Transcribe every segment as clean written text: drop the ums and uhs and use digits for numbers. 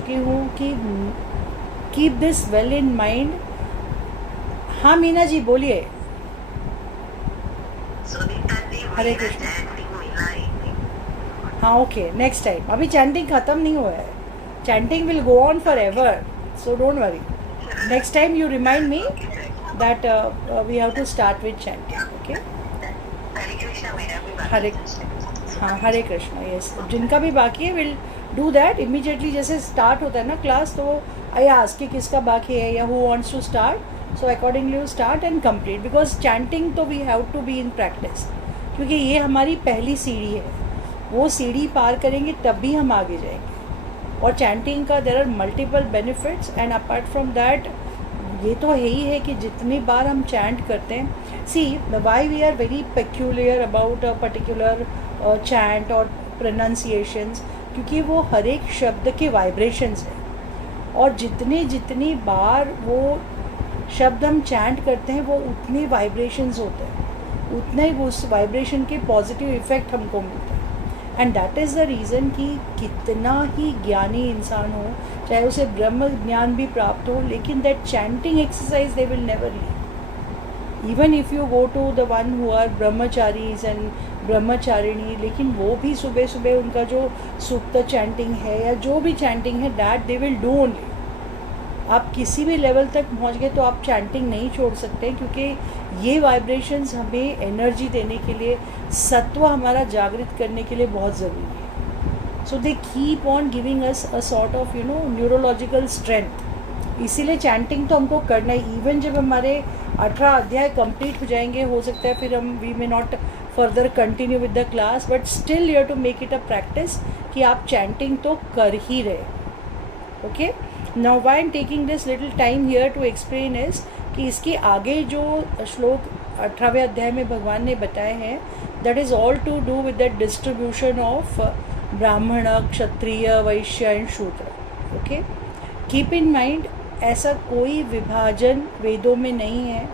चुकी हूँ कि keep this well in mind. हाँ मीना जी बोलिए। हरे कृष्ण। हाँ ओके, नेक्स्ट टाइम। अभी चैंटिंग ख़त्म नहीं हुआ है, chanting will go on for ever, so don't worry. Next time you remind me that we have to start with chanting, okay. Hare, हाँ Hare Krishna, yes. जिनका भी बाकी है विल डू दैट इमीडिएटली। जैसे स्टार्ट होता है ना क्लास, तो आई आस्क कि किसका बाकी है या who wants to start, so accordingly you start and complete, because chanting तो we have to be in practice, क्योंकि ये हमारी पहली सीढ़ी है। वो सीढ़ी पार करेंगे तब भी हम आगे जाएंगे। और चैंटिंग का there are multiple benefits, and apart from that ये तो है ही है कि जितनी बार हम चैंट करते हैं, see why we are very peculiar about a particular chant और प्रोनाउंसिएशंस, क्योंकि वो हर एक शब्द के वाइब्रेशंस हैं, और जितनी बार वो शब्द हम चैंट करते हैं वो उतने वाइब्रेशंस होते हैं, उतने ही उस वाइब्रेशन के पॉजिटिव इफ़ेक्ट हमको मिलते हैं। And that is the reason कि कितना ही ज्ञानी इंसान हो, चाहे उसे ब्रह्म ज्ञान भी प्राप्त हो, लेकिन that chanting exercise they will never leave. Even if you go to the one who are brahmacharis and brahmacharini, लेकिन वो भी सुबह सुबह उनका जो सुप्त चैंटिंग है या जो भी चैंटिंग है, that they will do only. आप किसी भी लेवल तक पहुंच गए तो आप चैंटिंग नहीं छोड़ सकते, क्योंकि ये वाइब्रेशंस हमें एनर्जी देने के लिए, सत्व हमारा जागृत करने के लिए बहुत ज़रूरी है। So they keep on giving us a sort of neurological strength. इसीलिए चैंटिंग तो हमको करना है। इवन जब हमारे 18 अध्याय कंप्लीट हो जाएंगे, हो सकता है फिर हम we may not further continue with the class, but still you have to make it a practice कि आप चैंटिंग तो कर ही रहे, okay. Now why I'm taking this little time here to explain is कि इसके आगे जो श्लोक 18वें अध्याय में भगवान ने बताए हैं, that is all to do with the distribution of ब्राह्मण, क्षत्रिय, वैश्य एंड शूद्र, ओके। कीप इन माइंड, ऐसा कोई विभाजन वेदों में नहीं है,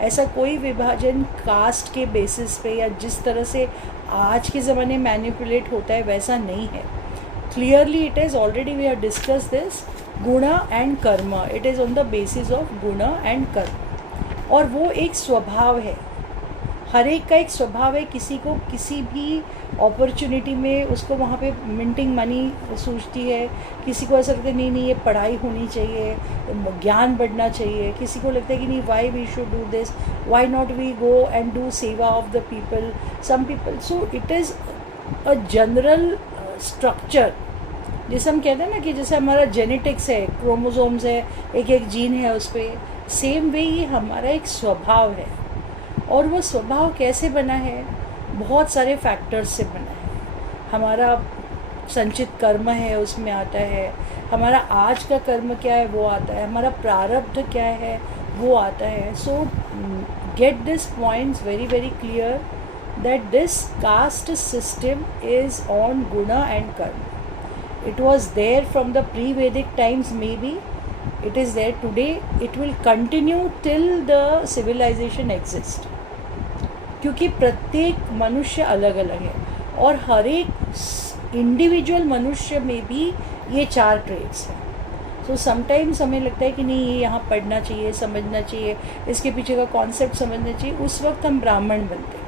ऐसा कोई विभाजन कास्ट के बेसिस पे या जिस तरह से आज के ज़माने मैनिपुलेट होता है वैसा नहीं है। Clearly it is already we have discuss this, guna and karma, it is on the basis of guna and karma. और वो एक स्वभाव है, हर एक का एक स्वभाव है। किसी को किसी भी अपॉर्चुनिटी में उसको वहाँ पे मिंटिंग मनी सूझती है, किसी को ऐसा लगता है नहीं ये पढ़ाई होनी चाहिए, ज्ञान बढ़ना चाहिए, किसी को लगता है कि नहीं why we should do this, why not we go and do seva of the people, some people. So it is a general structure, जैसे हम कहते हैं ना कि जैसे हमारा जेनेटिक्स है, क्रोमोसोम्स है, एक एक जीन है उस पर, सेम वे ये हमारा एक स्वभाव है। और वो स्वभाव कैसे बना है? बहुत सारे फैक्टर्स से बना है। हमारा संचित कर्म है उसमें आता है, हमारा आज का कर्म क्या है वो आता है, हमारा प्रारब्ध क्या है वो आता है। सो get this points very very clear that this caste system is on गुणा एंड कर्म. It was there from the pre-Vedic times, maybe it is there today, it will continue till the civilization exists, क्योंकि प्रत्येक मनुष्य अलग अलग है और हर एक इंडिविजुअल मनुष्य में भी ये 4 ट्रेट्स हैं. सो समटाइम्स हमें लगता है कि नहीं ये यहाँ पढ़ना चाहिए, समझना चाहिए, इसके पीछे का कॉन्सेप्ट समझना चाहिए, उस वक्त हम ब्राह्मण बनते हैं.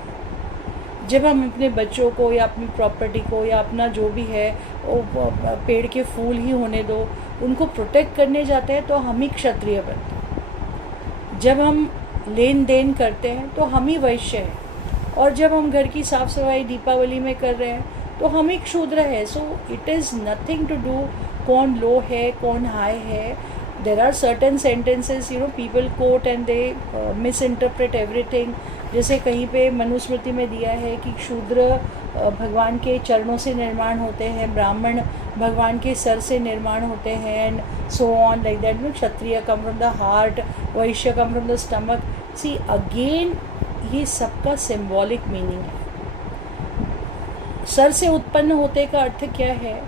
जब हम अपने बच्चों को या अपनी प्रॉपर्टी को या अपना जो भी है वो पेड़ के फूल ही होने दो, उनको प्रोटेक्ट करने जाते हैं तो हम ही क्षत्रिय बनते हैं. जब हम लेन देन करते हैं तो हम ही वैश्य हैं, और जब हम घर की साफ़ सफाई दीपावली में कर रहे हैं तो हम ही क्षूद्र है. So it is nothing to do कौन लो है कौन हाई है. There are certain sentences people quote and they misinterpret everything. जैसे कहीं पे मनुस्मृति में दिया है कि शूद्र भगवान के चरणों से निर्माण होते हैं, ब्राह्मण भगवान के सर से निर्माण होते हैं, and so on like that. Kshatriya come from the heart, Vaishya come from the stomach. See again ये सबका सिंबॉलिक मीनिंग है. सर से उत्पन्न होते का अर्थ क्या है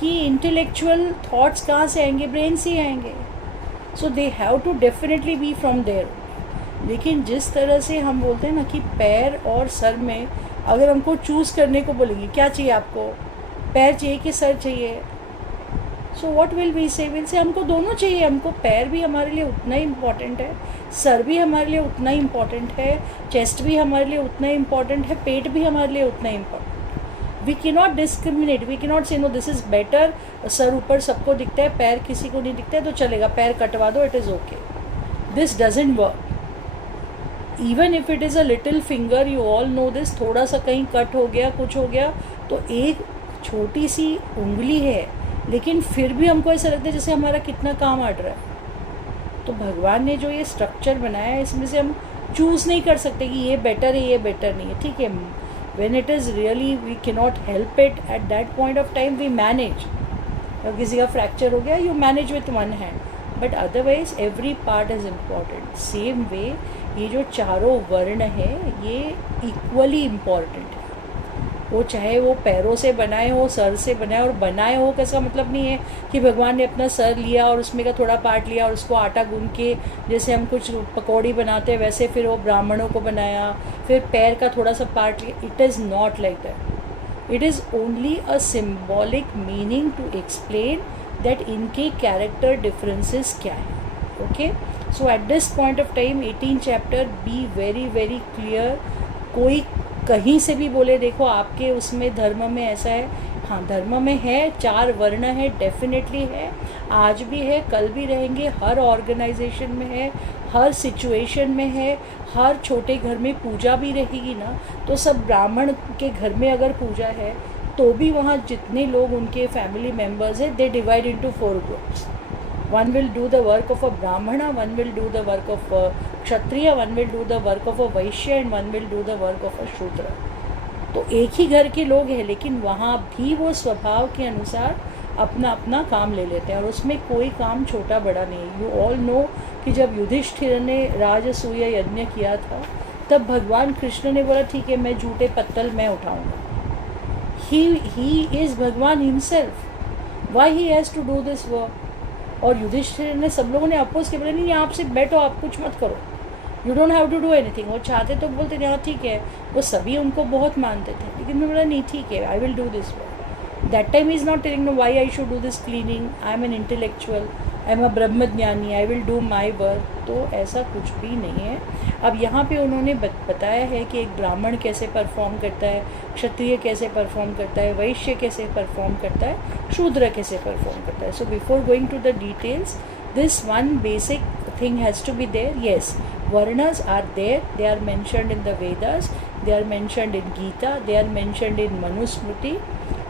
कि इंटेलेक्चुअल थॉट्स कहाँ से आएंगे? ब्रेन से आएंगे. So they have to definitely be from there. लेकिन जिस तरह से हम बोलते हैं ना कि पैर और सर में अगर हमको चूज़ करने को बोलेंगे क्या चाहिए आपको, पैर चाहिए कि सर चाहिए, सो व्हाट विल वी से? विल से हमको दोनों चाहिए, हमको पैर भी हमारे लिए उतना ही इम्पॉर्टेंट है, सर भी हमारे लिए उतना ही इम्पॉर्टेंट है, चेस्ट भी हमारे लिए उतना ही इम्पॉर्टेंट है, पेट भी हमारे लिए उतना ही important. We can not discriminate, we can not say no this is better, सर ऊपर सबको दिखता है, पैर किसी को नहीं दिखता है तो चलेगा, पैर कटवा दो, it is okay. This doesn't work. Even if it is a little finger, you all know this, थोड़ा सा कहीं कट हो गया, कुछ हो गया, तो एक छोटी सी उंगली है, लेकिन फिर भी हमको ऐसा लगता है जैसे हमारा कितना काम अट रहा है। तो भगवान ने जो ये स्ट्रक्चर बनाया है, इसमें से हम चूज़ नहीं कर सकते कि ये बेटर है, ये बेटर नहीं है, ठीक है। When it is really we can not help it at that point of time, we manage. अगर किसी का फ्रैक्चर हो गया, you manage with one hand, but otherwise every part is important. Same way ये जो चारों वर्ण है ये इक्वली इम्पॉर्टेंट है। वो चाहे वो पैरों से बनाए हो, सर से बनाए, और बनाए हो का इसका मतलब नहीं है कि भगवान ने अपना सर लिया और उसमें का थोड़ा पार्ट लिया और उसको आटा गूंद के, जैसे हम कुछ पकौड़ी बनाते हैं वैसे फिर वो ब्राह्मणों को बनाया, फिर पैर का थोड़ा सा पार्ट लिया। It is not like that. It is only a symbolic meaning to explain that इनके कैरेक्टर डिफरेंसेस क्या है। Okay, so at this point of time 18 chapter, be very very clear. कोई कहीं से भी बोले देखो आपके उसमें धर्म में ऐसा है, हाँ धर्म में है, 4 वर्ण है, डेफिनेटली है, आज भी है, कल भी रहेंगे, हर ऑर्गेनाइजेशन में है, हर सिचुएशन में है, हर छोटे घर में पूजा भी रहेगी ना, तो सब ब्राह्मण के घर में अगर पूजा है तो भी वहाँ जितने लोग उनके फैमिली मेम्बर्स हैं, they divide into 4 groups. One will do the work of a Brahmana, one will do the work of a Kshatriya, one will do the work of a Vaishya, and one will do the work of a Shudra. तो एक ही घर के लोग हैं, लेकिन वहाँ भी वो स्वभाव के अनुसार अपना अपना काम ले लेते हैं, और उसमें कोई काम छोटा बड़ा नहीं। यू ऑल नो कि जब युधिष्ठिर ने राजसूय यज्ञ किया था, तब भगवान कृष्ण ने बोला ठीक है मैं जूठे पत्तल मैं उठाऊंगा। He is Bhagwan himself, why he has to do this work. और युधिष्ठिर ने, सब लोगों ने अपोज किया, बोले नहीं आप सिर्फ बैठो, आप कुछ मत करो, you don't have to do anything. वो चाहते तो बोलते नहीं हाँ ठीक है, वो सभी उनको बहुत मानते थे, लेकिन मैं बोला नहीं ठीक है, I will do this work. That time is not telling no why I should do this cleaning, I am an intellectual, I am a brahmagyani, I will do my work. तो ऐसा कुछ भी नहीं है। अब यहाँ पे उन्होंने बताया है कि एक ब्राह्मण कैसे परफॉर्म करता है, क्षत्रिय कैसे परफॉर्म करता है, वैश्य कैसे परफॉर्म करता है, शूद्र कैसे परफॉर्म करता है। So before going to the details, this one basic thing has to be there. Yes, varnas are there, they are mentioned in the Vedas, they are mentioned in Gita, they are mentioned in Manusmriti।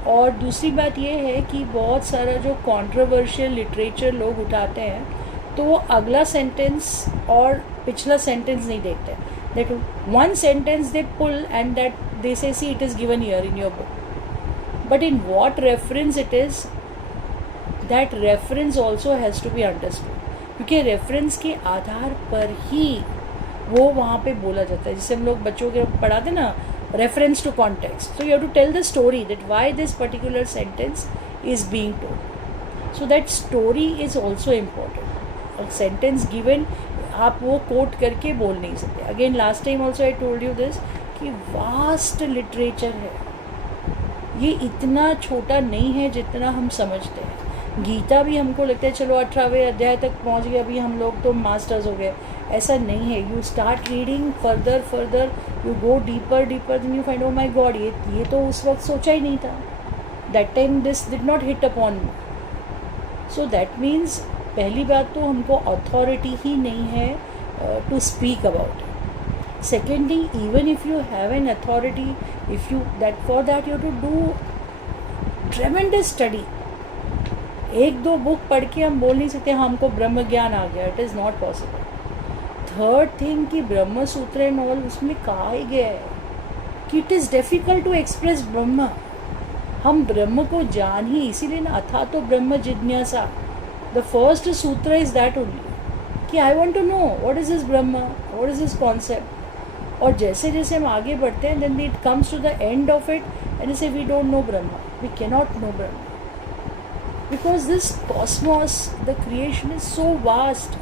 और दूसरी बात ये है कि बहुत सारा जो controversial literature लोग उठाते हैं, तो वो अगला सेंटेंस और पिछला सेंटेंस नहीं देखते। That one sentence they pull and that they say see it is given here in your book, but in what reference it is, that reference also has to be understood, क्योंकि reference के आधार पर ही वो वहाँ पे बोला जाता है। जैसे हम लोग बच्चों के पढ़ाते ना, reference to context, so you have to tell the story that why this particular sentence is being told, so that story is also important. और सेंटेंस गिवन आप वो कोट करके बोल नहीं सकते। Again last time also I told you this कि vast literature है, ये इतना छोटा नहीं है जितना हम समझते हैं। गीता भी हमको लगता है चलो 18वें अध्याय तक पहुंच गए, अभी हम लोग तो मास्टर्स हो गए, ऐसा नहीं है। You start reading further further, you go deeper deeper, then you find oh my god, ये तो उस वक्त सोचा ही नहीं था, that time this did not hit upon me. So that means पहली बात तो हमको अथॉरिटी ही नहीं है to speak about it. Second thing, even if you have an authority, if you that for that you to do tremendous study. एक दो book पढ़ के हम बोल नहीं सकते हाँ हमको ब्रह्म ज्ञान आ गया, it is not possible. Third thing कि ब्रह्म सूत्र एंड ऑल, उसमें कहा ही गया है कि it is difficult to express Brahman. हम ब्रह्म को जान ही इसीलिए ना, अथा तो ब्रह्म जिज्ञासा, the first sutra is that only कि I want to know what is this Brahman, what is this concept. और जैसे जैसे हम आगे बढ़ते हैं, then it comes to the end of it and so we don't know Brahman, we can not know Brahman, because this cosmos, the creation is so vast.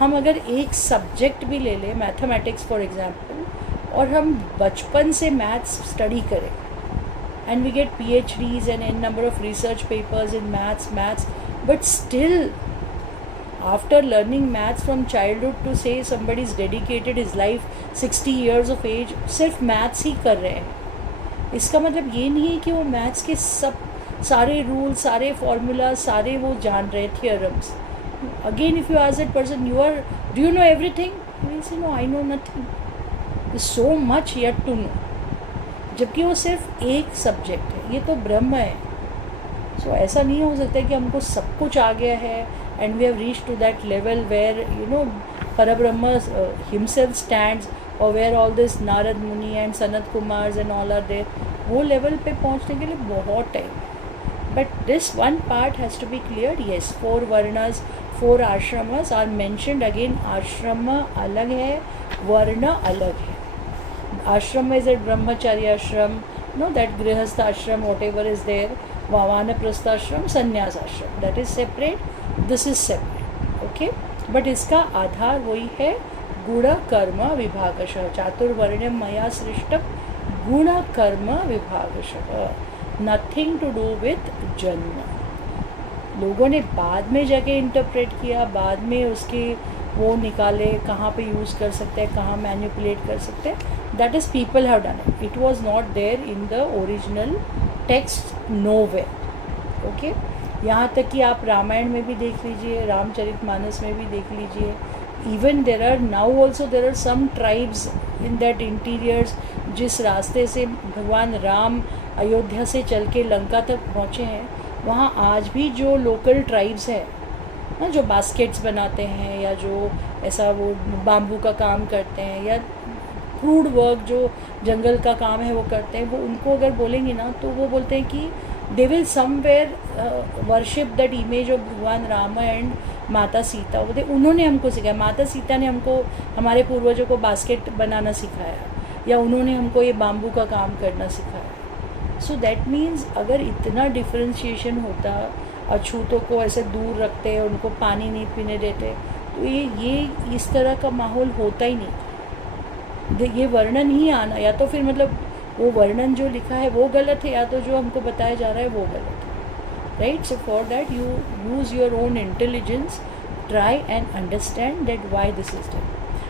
हम अगर एक सब्जेक्ट भी ले लें, मैथमेटिक्स फॉर एग्जाम्पल, और हम बचपन से मैथ्स स्टडी करें and we get PhDs and an number of research papers in maths, But still, after learning maths from childhood, to say somebody's dedicated his life 60 years of age सिर्फ maths ही कर रहे हैं, इसका मतलब ये नहीं है कि वो maths के सब सारे रूल, सारे फॉर्मूला, सारे वो जान रहे, theorems. Again if you ask that person, do you know everything, he will say no, I know nothing, so much yet to know. जबकि वो सिर्फ एक सब्जेक्ट है, ये तो ब्रह्म है. सो ऐसा नहीं हो सकता कि हमको सब कुछ आ गया है and we have reached to that level where Parabrahma himself stands, or where all this Narad Muni and Sanat Kumars and all are there. वो level पे पहुँचने के लिए बहुत time. But this one part has to be cleared. Yes, 4 varnas, 4 ashramas are mentioned. Again, ashrama अलग है, varna अलग है. Ashram is at brahmacharya ashram, that grihastha ashram, whatever is there, vanaprastha ashram, sannyas ashram, that is separate, this is separate. Okay, but इसका आधार वही है, गुण कर्म विभागशः, चातुर्वर्ण्यम मया सृष्टम गुण कर्म विभागशः, नथिंग टू डू विथ जन्म. लोगों ने बाद में जाके इंटरप्रेट किया, बाद में उसके वो निकाले कहाँ पे यूज़ कर सकते हैं, कहाँ मैनिपुलेट कर सकते हैं. That is people have done it. It was not there in the original text, nowhere. Okay, यहाँ तक कि आप रामायण में भी देख लीजिए, रामचरितमानस में भी देख लीजिए. Even there are now also there are some tribes in that interiors. जिस रास्ते से भगवान राम अयोध्या से चल के लंका तक पहुँचे हैं, वहाँ आज भी जो लोकल ट्राइब्स हैं ना, जो बास्केट्स बनाते हैं या जो ऐसा वो बाम्बू का काम करते हैं या क्रूड वर्क जो जंगल का काम है वो करते हैं, वो उनको अगर बोलेंगे ना तो वो बोलते हैं कि they will somewhere worship that image of भगवान राम एंड माता सीता. वो उन्होंने हमको सिखाया, माता सीता ने हमको, हमारे पूर्वजों को बास्केट बनाना सिखाया, या उन्होंने हमको ये बाम्बू का काम करना सिखाया. सो दैट मीन्स अगर इतना डिफ्रेंशिएशन होता, अछूतों को ऐसे दूर रखते, उनको पानी नहीं पीने देते, तो ये इस तरह का माहौल होता ही नहीं. ये वर्णन ही आना, या तो फिर मतलब वो वर्णन जो लिखा है वो गलत है, या तो जो हमको बताया जा रहा है वो गलत है. Right, so for that you use your own intelligence, try and understand that why this is done.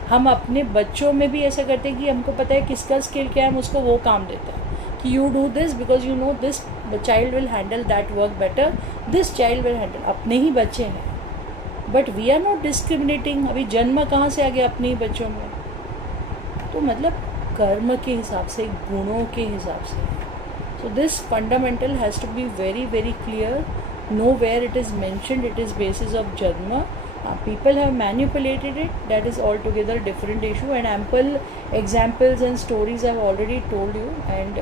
हम अपने बच्चों में भी ऐसा करते हैं कि हमको पता है किसका स्किल क्या है, हम उसको वो काम देते हैं कि you do this because you know this child will handle that work better, this child will handle. अपने ही बच्चे हैं, but we are not discriminating. अभी जन्म कहाँ से आ गया अपने ही बच्चों में? तो मतलब कर्म के हिसाब से, गुणों के हिसाब से. So this fundamental has to be very very clear. Nowhere it is mentioned it is basis of जन्म. People have manipulated it, that is altogether different issue, and ample examples and stories I have already told you, and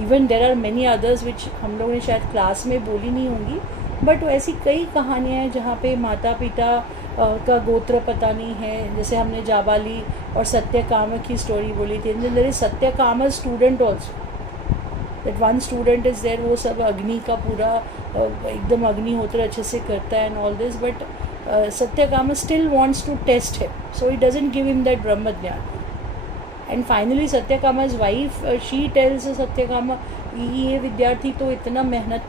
even there are many others which हम लोगों ने शायद class में बोली नहीं होंगी, but ऐसी कई कहानियाँ हैं जहाँ पे माता पिता का गोत्र पता नहीं है. जैसे हमने जाबाली और सत्यकामा की स्टोरी बोली थी. There is Satyakama student also, that one student is there, वो सब अग्नि का पूरा एकदम अग्निहोत्र अच्छे से करता है and all this, but Satyakama still wants to test him, so he doesn't give him that brahma gyan. And finally Satyakama's wife, she tells Satyakama, ये विद्यार्थी तो इतना मेहनत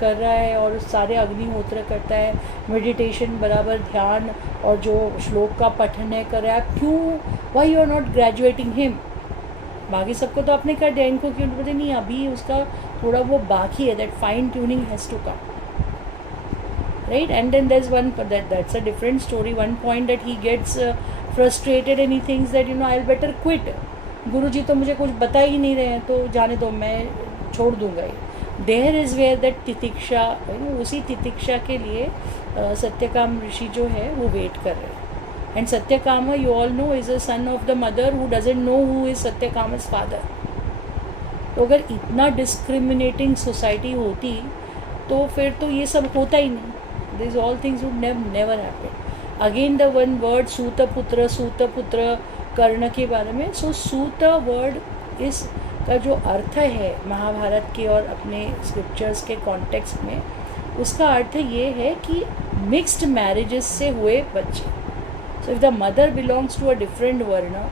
कर रहा है और सारे अग्निहोत्र करता है, मेडिटेशन बराबर, ध्यान और जो श्लोक का पठन है कर रहा है, क्यों, why you are not graduating him? बाकी सबको तो आपने कर दिया, इनको क्यों पता नहीं? अभी उसका थोड़ा वो बाकी है, that fine tuning has to come. Right, and then there's one that's a different story. One point that he gets frustrated and he thinks that I'll better quit. गुरुजी तो मुझे कुछ बता ही नहीं रहे हैं, तो जाने दो, मैं छोड़ दूंगा ये. There is where that तितिक्षा, उसी तितिक्षा के लिए सत्यकाम ऋषि जो है वो वेट कर रहे हैं. And Satyakama, you all know, is a son of the mother who doesn't know who is सत्यकामा's father. तो अगर इतना डिस्क्रिमिनेटिंग सोसाइटी होती तो फिर तो ये सब होता ही नहीं. These all things would never happen. Again the one word सूतपुत्र कर्ण के बारे में. सो सूत वर्ड इसका जो अर्थ है महाभारत के और अपने स्क्रिप्चर्स के कॉन्टेक्स्ट में, उसका अर्थ ये है कि मिक्स्ड मैरिजेस से हुए बच्चे. So if the mother belongs to a different varna,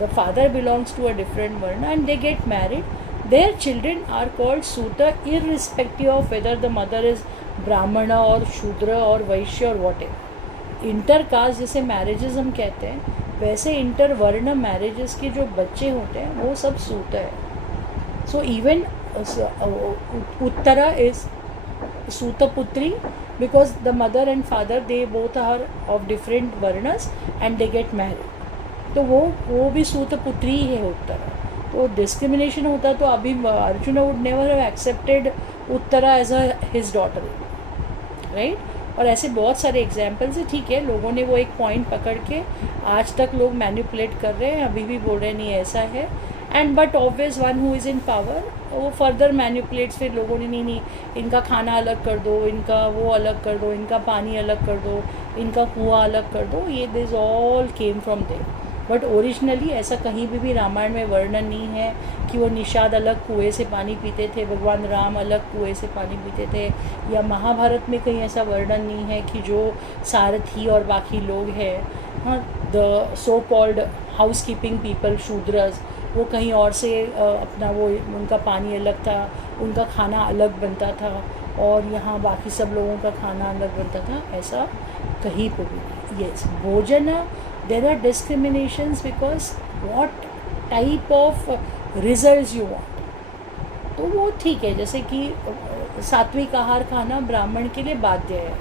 the father belongs to a different varna, and they get married, their children are called Suta irrespective of whether the mother is ब्राह्मण और शूद्र और वैश्य और whatever. Inter caste जैसे marriages हम कहते हैं, वैसे इंटर वर्ण मैरिजेस के जो बच्चे होते हैं वो सब सूत है। So even Uttara is sutaputri because the mother and father they both are of different varnas and they get married, तो वो भी सूतपुत्री ही है उत्तरा। तो डिस्क्रिमिनेशन होता तो अभी Arjun would never have accepted Uttara as his daughter, right. और ऐसे बहुत सारे एग्जाम्पल्स हैं। ठीक है, लोगों ने वो एक पॉइंट पकड़ के आज तक लोग मैनिपुलेट कर रहे हैं, अभी भी बोल रहे हैं नहीं ऐसा है। And but obvious one who is in power वो फर्दर मैनिपुलेट्स, फिर लोगों ने नहीं इनका खाना अलग कर दो, इनका वो अलग कर दो, इनका पानी अलग कर दो, इनका कुआं अलग कर दो, ये this all came from there. But originally ऐसा कहीं भी रामायण में वर्णन नहीं है कि वो निषाद अलग कुएं से पानी पीते थे, भगवान राम अलग कुएं से पानी पीते थे, या महाभारत में कहीं ऐसा वर्णन नहीं है कि जो सारथी और बाकी लोग हैं, हाँ, the so called house keeping people Shudras, वो कहीं और से अपना वो उनका पानी अलग था, उनका खाना अलग बनता था, और यहाँ बाकी सब लोगों का खाना अलग बनता था, ऐसा कहीं पर भी नहीं। Yes, bhojan there are discriminations because what type of results you want. तो वो ठीक है, जैसे कि सात्विक आहार खाना ब्राह्मण के लिए बाध्य है,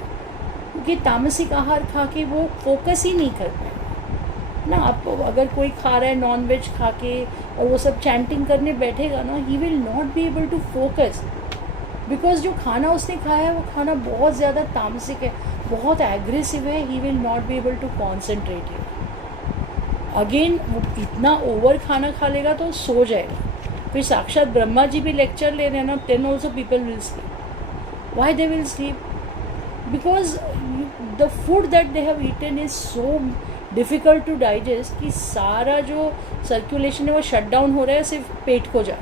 क्योंकि तामसिक आहार खा के वो फोकस ही नहीं कर पाए ना। आप अगर कोई खा रहा है नॉन वेज खा के और वो सब चैंटिंग करने बैठेगा ना, he will not be able to focus, because जो खाना उसने खाया है वो खाना बहुत ज़्यादा तामसिक है, बहुत एग्रेसिव है, he will not be able to concentrate here. Again वो इतना ओवर खाना खा लेगा तो सो जाएगा। फिर साक्षात ब्रह्मा जी भी लेक्चर ले रहे हैं ना, then also people will sleep. Why they will sleep? Because the food that they have eaten is so difficult to digest कि सारा जो सर्कुलेशन है वो शट डाउन हो रहा है, सिर्फ पेट को जा।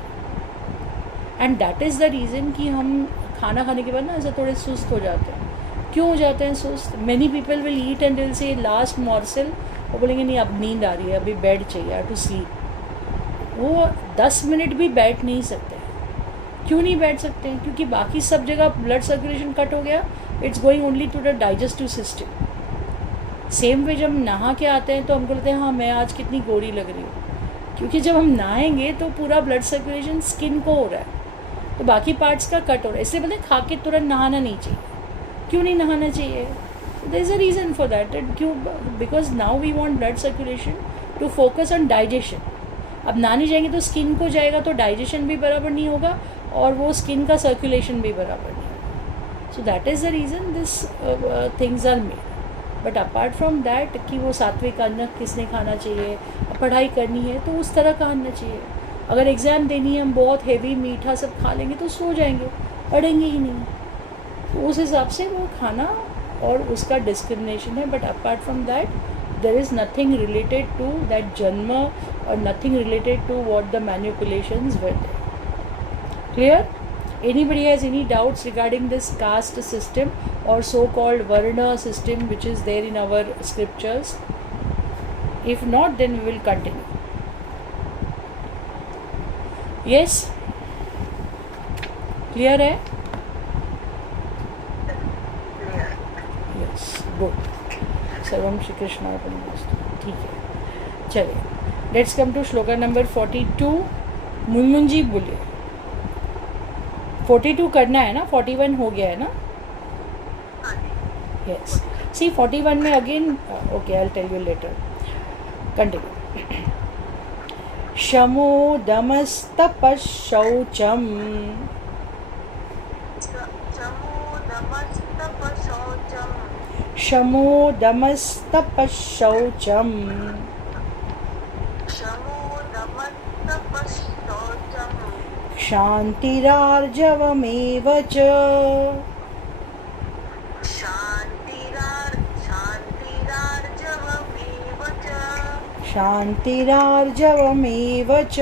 And that is the reason कि हम खाना खाने के बाद ना ऐसा थोड़े सुस्त हो जाते हैं। क्यों हो जाते हैं सुस्त? Many people will eat and will say last morsel, वो बोलेंगे नहीं अब नींद आ रही है, अभी बेड चाहिए, टू स्लीप। वो 10 मिनट भी बैठ नहीं सकते। क्यों नहीं बैठ सकते हैं? क्योंकि बाकी सब जगह ब्लड सर्कुलेशन कट हो गया, it's going only to the digestive system. Same way जब नहा के आते हैं तो हमको लगता है हाँ मैं आज कितनी गोरी लग रही हूँ, क्योंकि जब हम नहाएंगे तो पूरा ब्लड सर्कुलेशन स्किन को हो रहा है, तो बाकी पार्ट्स का कट हो रहा है। इसलिए बोलते हैं खा के तुरंत नहाना नहीं चाहिए। क्यों नहीं नहाना चाहिए? There is a reason for that. क्यों? Because now we want blood circulation to focus on digestion. अब नहाने जाएंगे तो स्किन को जाएगा, तो डाइजेशन भी बराबर नहीं होगा और वो स्किन का सर्कुलेशन भी बराबर नहीं होगा। So that is the reason this things are made. But apart from that कि वो सात्विक अन्न किसने खाना चाहिए, पढ़ाई करनी है तो उस तरह का आना चाहिए। अगर एग्ज़ाम देनी है, हम बहुत हेवी मीठा सब खा लेंगे तो सो जाएंगे, पढ़ेंगे ही नहीं। तो उस हिसाब से वो खाना और उसका डिस्क्रिमिनेशन है। But apart from that there is nothing related to that जन्म और nothing related to what the manipulations were there. Clear? Anybody has any doubts regarding this caste system or so-called Varna system which is there in our scriptures? If not, then we will continue. Yes? Clear है? Yes, good. सर्वम श्री कृष्णार्पणमस्तु। ठीक है, चलिए let's come to shloka number 42। Munmun ji बोलिए। 42 करना है ना, 41 हो गया है ना? यस। सी 41 में again, okay I will tell you later. Continue. शमो दमस्तपः शौचम शमो दमस्तपः शौचम क्षान्तिरार्जवमेव च क्षान्तिरार्जवमेव च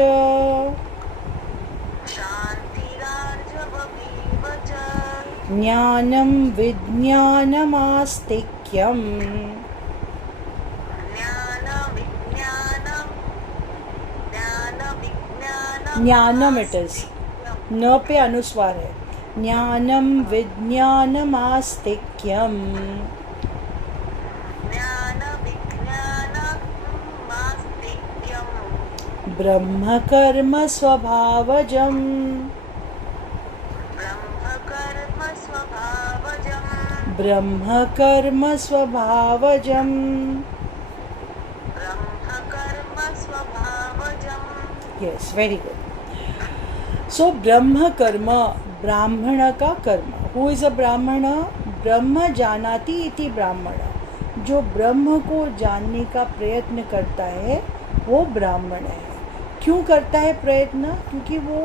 ज्ञानं विज्ञानमास्तिक्यम् ज्ञानम इट इज, न पे अनुस्वार है, ज्ञानं विज्ञानमास्तिक्यम् ब्रह्मकर्म स्वभावजम् ब्रह्मकर्म स्वभावजम् यस वेरी गुड सो ब्रह्म कर्म ब्राह्मण का कर्म हु इज अ ब्राह्मण ब्रह्म जानाति इति ब्राह्मण जो ब्रह्म को जानने का प्रयत्न करता है वो ब्राह्मण है क्यों करता है प्रयत्न क्योंकि वो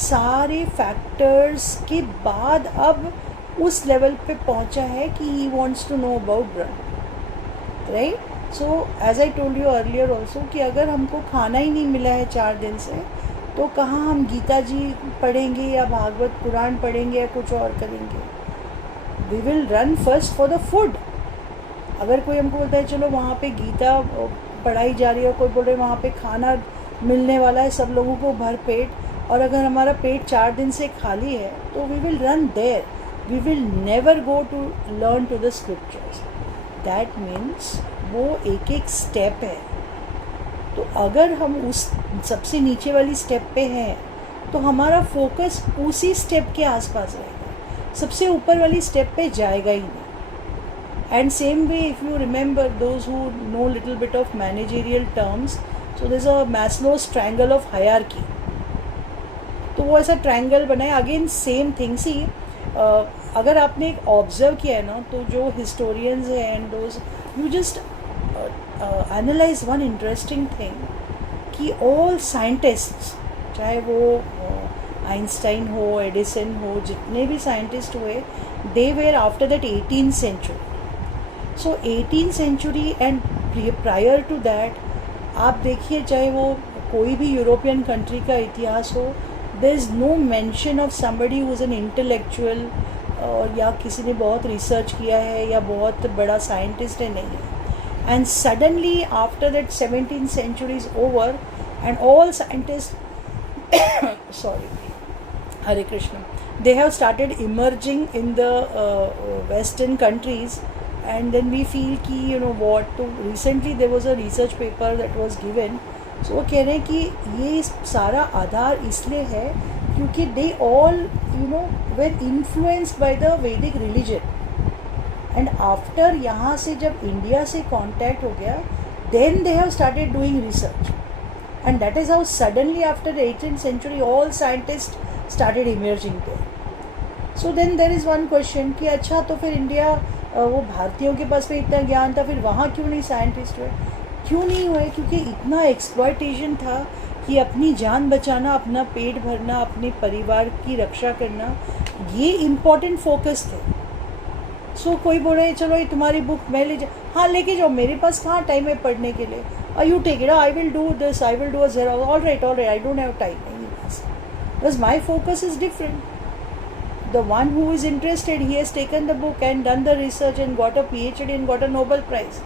सारे फैक्टर्स के बाद अब उस लेवल पे पहुंचा है कि he wants to know about Brahma right so as I told you earlier also कि अगर हमको खाना ही नहीं मिला है 4 दिन से तो कहाँ हम गीता जी पढ़ेंगे या भागवत पुराण पढ़ेंगे या कुछ और करेंगे we will run first for the food अगर कोई हमको बोलता है चलो वहाँ पे गीता पढ़ाई जा रही है कोई बोल रहे वहाँ पे खाना मिलने वाला है सब लोगों को भर पेट और अगर हमारा पेट 4 दिन से खाली है तो we will run there we will never go to learn to the scriptures that means वो एक एक स्टेप है तो अगर हम उस सबसे नीचे वाली स्टेप पे हैं तो हमारा फोकस उसी स्टेप के आसपास रहेगा सबसे ऊपर वाली स्टेप पे जाएगा ही नहीं and same way if you remember those who know little bit of managerial terms so there is a Maslow's triangle of hierarchy तो वो ऐसा ट्रायंगल बनाए अगेन सेम थिंग सी अगर आपने एक ऑब्जर्व किया है ना तो जो हिस्टोरियंस हैं and those you just analyse one interesting thing कि ऑल साइंटिस्ट्स चाहे वो आइंस्टाइन हो एडिसन हो जितने भी साइंटिस्ट हुए they were after that 18th century so 18th century and prior to that आप देखिए चाहे वो कोई भी यूरोपियन कंट्री का इतिहास हो there is no mention of somebody who is an intellectual और या किसी ने बहुत रिसर्च किया है या बहुत बड़ा साइंटिस्ट है नहीं है and suddenly after that 17th century is over and all scientists sorry Hare Krishna they have started emerging in the western countries and then we feel ki you know what to recently there was a research paper that was given so वो कह रहे हैं कि ये सारा आधार इसलिए है क्योंकि they all you know were influenced by the Vedic religion and after यहाँ से जब इंडिया से कांटेक्ट हो गया then they have started doing research and that is how suddenly after 18th century all scientist started emerging there so then there is one question कि अच्छा तो फिर इंडिया वो भारतीयों के पास में इतना ज्ञान था फिर वहाँ क्यों नहीं साइंटिस्ट हुए क्यों नहीं हुए क्योंकि इतना एक्सप्लॉयटेशन था कि अपनी जान बचाना अपना पेट भरना अपने परिवार की रक्षा करना ये इम्पॉर्टेंट फोकस थे सो कोई बोल रहे चलो ये तुम्हारी बुक मैं ले जा हाँ लेके जाओ मेरे पास कहाँ टाइम है पढ़ने के लिए you take it I will do this I will do a zero all right I don't have time बस my focus is different the one who is interested he has taken the book and done the research and got a PhD and got a Nobel prize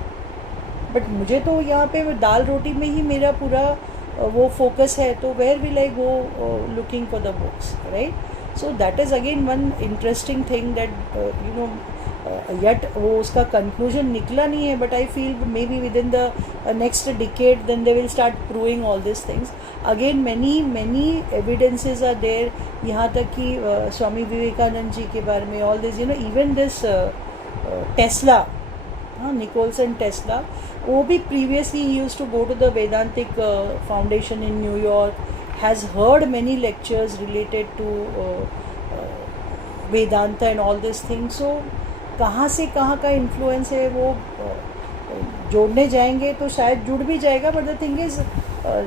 but मुझे तो यहाँ पे दाल रोटी में ही मेरा पूरा वो focus है तो where will I go looking for the books right so that is again one interesting thing that you know yet वो उसका conclusion निकला नहीं है but I feel maybe within the next decade then they will start proving all these things again many evidences are there यहाँ तक कि स्वामी विवेकानंद जी के बारे में all this you know even this Tesla Nicholson Tesla वो भी previously he used to go to the Vedantic Foundation in New York has heard many lectures related to Vedanta and all these things so कहाँ से कहाँ का influence है वो जोड़ने जाएंगे तो शायद जुड़ भी जाएगा but the thing is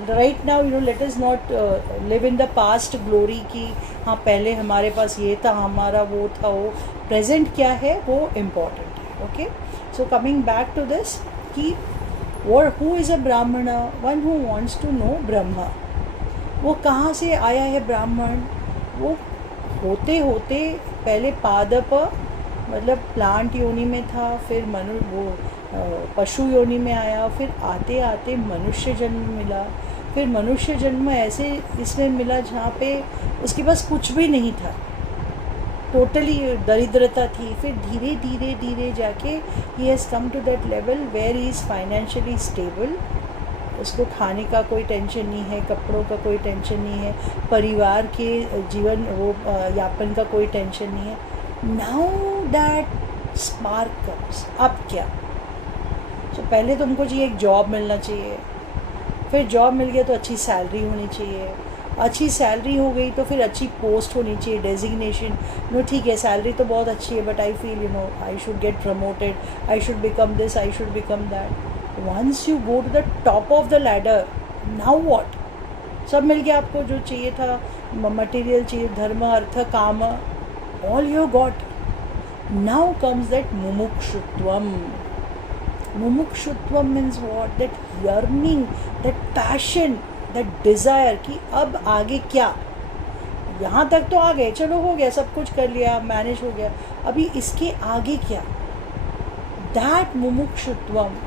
right now you know let us not live in the past glory की हाँ पहले हमारे पास ये था हमारा वो था वो प्रेजेंट क्या है वो इम्पॉर्टेंट है okay so coming back to this कि who is a Brahmin one who wants to know Brahma वो कहाँ से आया है ब्राह्मण वो होते होते पहले पादप मतलब प्लांट योनि में था फिर पशु योनि में आया फिर आते आते मनुष्य जन्म मिला फिर मनुष्य जन्म ऐसे इसमें मिला जहाँ पे उसके पास कुछ भी नहीं था टोटली दरिद्रता थी, फिर धीरे धीरे धीरे जाके he has come to that level where he is financially stable. उसको खाने का कोई टेंशन नहीं है, कपड़ों का कोई टेंशन नहीं है, परिवार के जीवन वो यापन का कोई टेंशन नहीं है। नाउ दैट स्पार्क कम्स, अब क्या? तो पहले तुमको चाहिए एक जॉब मिलना चाहिए, फिर जॉब मिल गया तो अच्छी सैलरी होनी चाहिए, अच्छी सैलरी हो गई तो फिर अच्छी पोस्ट होनी चाहिए, डेजिग्नेशन। नो ठीक है, सैलरी तो बहुत अच्छी है, but I feel I should get promoted, I should become this, I should become that. Once you go to the top of the ladder, now what? सब मिल गया आपको जो चाहिए था, मटेरियल चाहिए, धर्म अर्थ काम, all you got. Now comes that mumukshutvam. Mumukshutvam means what? That yearning, that passion, that desire कि अब आगे क्या? यहाँ तक तो आ गए, चलो हो गया, सब कुछ कर लिया, मैनेज हो गया, अभी इसके आगे क्या? That mumukshutvam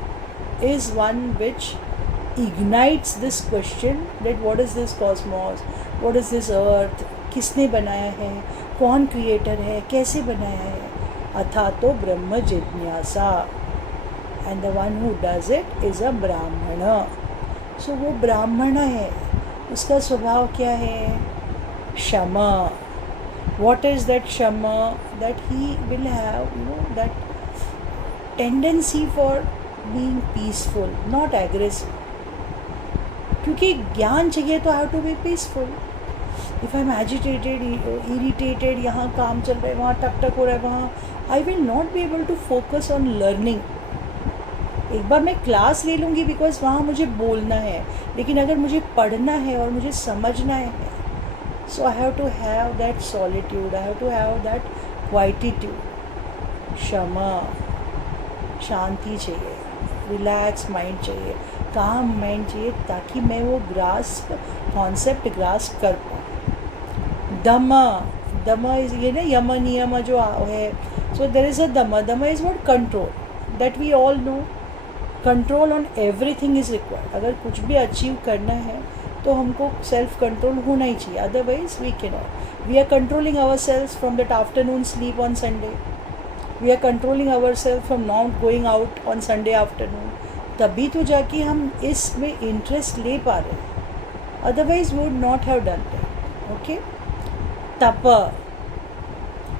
is one which ignites this question that what is this cosmos, what is this earth, किसने बनाया है, कौन क्रिएटर है, कैसे बनाया है? अथा तो ब्रह्म जिज्ञासा, and the one who does it is a ब्राह्मण। सो वो ब्राह्मण है, उसका स्वभाव क्या है? क्षमा। what is that क्षमा? that he will have that tendency for being peaceful, not aggressive, क्योंकि ज्ञान चाहिए तो have to be peaceful. If I am agitated, irritated, यहाँ काम चल रहा है, वहाँ टक टक हो रहा है, वहाँ I will not be able to focus on learning. एक बार मैं क्लास ले लूँगी बिकॉज वहाँ मुझे बोलना है, लेकिन अगर मुझे पढ़ना है और मुझे समझना है, so I have to have that solitude, I have to have that quietude. क्षमा, शांति चाहिए, रिलैक्स माइंड चाहिए, काम माइंड चाहिए, ताकि मैं वो कॉन्सेप्ट ग्रास्प कर पाऊँ। दम इज ये ना यम नियम जो है, सो देयर इज़ अ दम is what? Control, that we all know. Control on everything is required. अगर कुछ भी अचीव करना है तो हमको सेल्फ कंट्रोल होना ही चाहिए, otherwise we can not. We are controlling our self from that afternoon sleep on Sunday, we are controlling our self from not going out on Sunday afternoon, तभी तो जाके हम इसमें इंटरेस्ट ले पा रहे हैं, otherwise would not have done that. Okay, तप,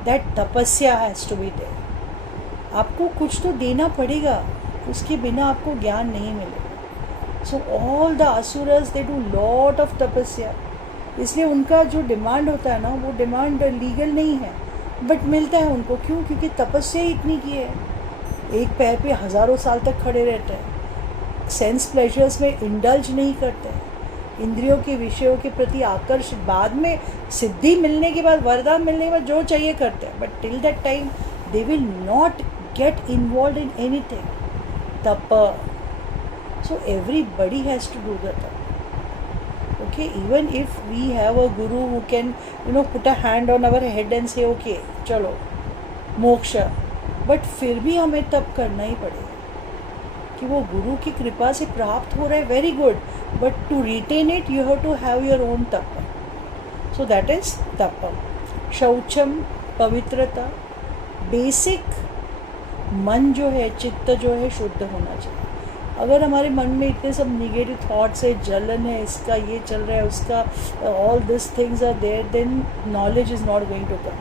दैट तपस्या हैज़ टू बी देयर। आपको कुछ तो देना पड़ेगा, उसके बिना आपको ज्ञान नहीं मिलेगा। So all the asuras they do lot of tapasya, इसलिए उनका जो डिमांड होता है ना, वो डिमांड लीगल नहीं है, बट मिलता है उनको। क्यों? क्योंकि तपस्या इतनी की है, एक पैर पे हज़ारों साल तक खड़े रहते हैं, सेंस प्लेजर्स में इंडल्ज नहीं करते हैं, इंद्रियों के विषयों के प्रति आकर्ष, बाद में सिद्धि मिलने के बाद, वरदान मिलने के बाद जो चाहिए करते हैं, but till that time they will not get involve in anything. Tap, so everybody has to do the tap. Okay, even if we have a guru who can put a hand on our head and say okay चलो मोक्ष, but फिर भी हमें तप करना ही पड़ेगा कि वो गुरु की कृपा से प्राप्त हो रहा है, very good, but to retain it you have to have your own tap. So that is तप। शौचम, पवित्रता, बेसिक मन जो है, चित्त जो है, शुद्ध होना चाहिए। अगर हमारे मन में इतने सब निगेटिव थॉट्स है, जलन है, इसका ये चल रहा है, उसका, all this things are there, then knowledge is not going to come.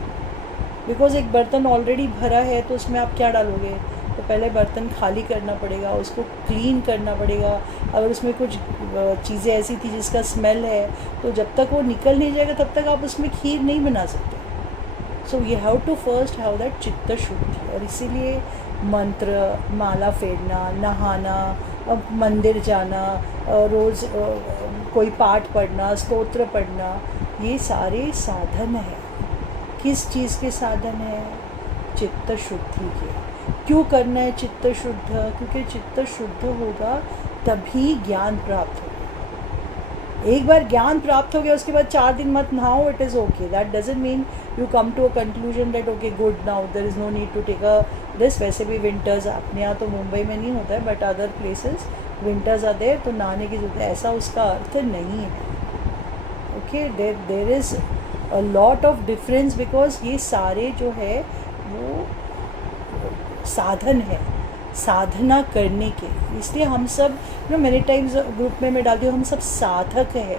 Because एक बर्तन ऑलरेडी भरा है तो उसमें आप क्या डालोगे? तो पहले बर्तन खाली करना पड़ेगा, उसको क्लीन करना पड़ेगा। अगर उसमें कुछ चीज़ें ऐसी थी जिसका स्मेल है, तो जब तक वो निकल नहीं जाएगा तब तक आप उसमें खीर नहीं बना सकते। So you have to first have that चित्त शुद्धि। और इसीलिए मंत्र, माला फेरना, नहाना, अब मंदिर जाना, रोज़ कोई पाठ पढ़ना, स्तोत्र पढ़ना, ये सारे साधन हैं। किस चीज़ के साधन है? चित्त शुद्धि के। क्यों करना है चित्त शुद्ध? क्योंकि चित्त शुद्ध होगा तभी ज्ञान प्राप्त होगा। एक बार ज्ञान प्राप्त हो गया उसके बाद 4 दिन मत नहाओ, it is okay. That doesn't mean you come to a conclusion that okay good now there is no need to take a this. वैसे भी विंटर्स अपने यहाँ तो मुंबई में नहीं होता है, but other places winters are there, तो नहाने की जरूरत है, ऐसा उसका अर्थ नहीं है। Okay, there is a lot of difference, because ये सारे जो है वो साधन है साधना करने के। इसलिए हम सब मैनी टाइम्स ग्रुप में मैं डालती हूँ, हम सब साधक है,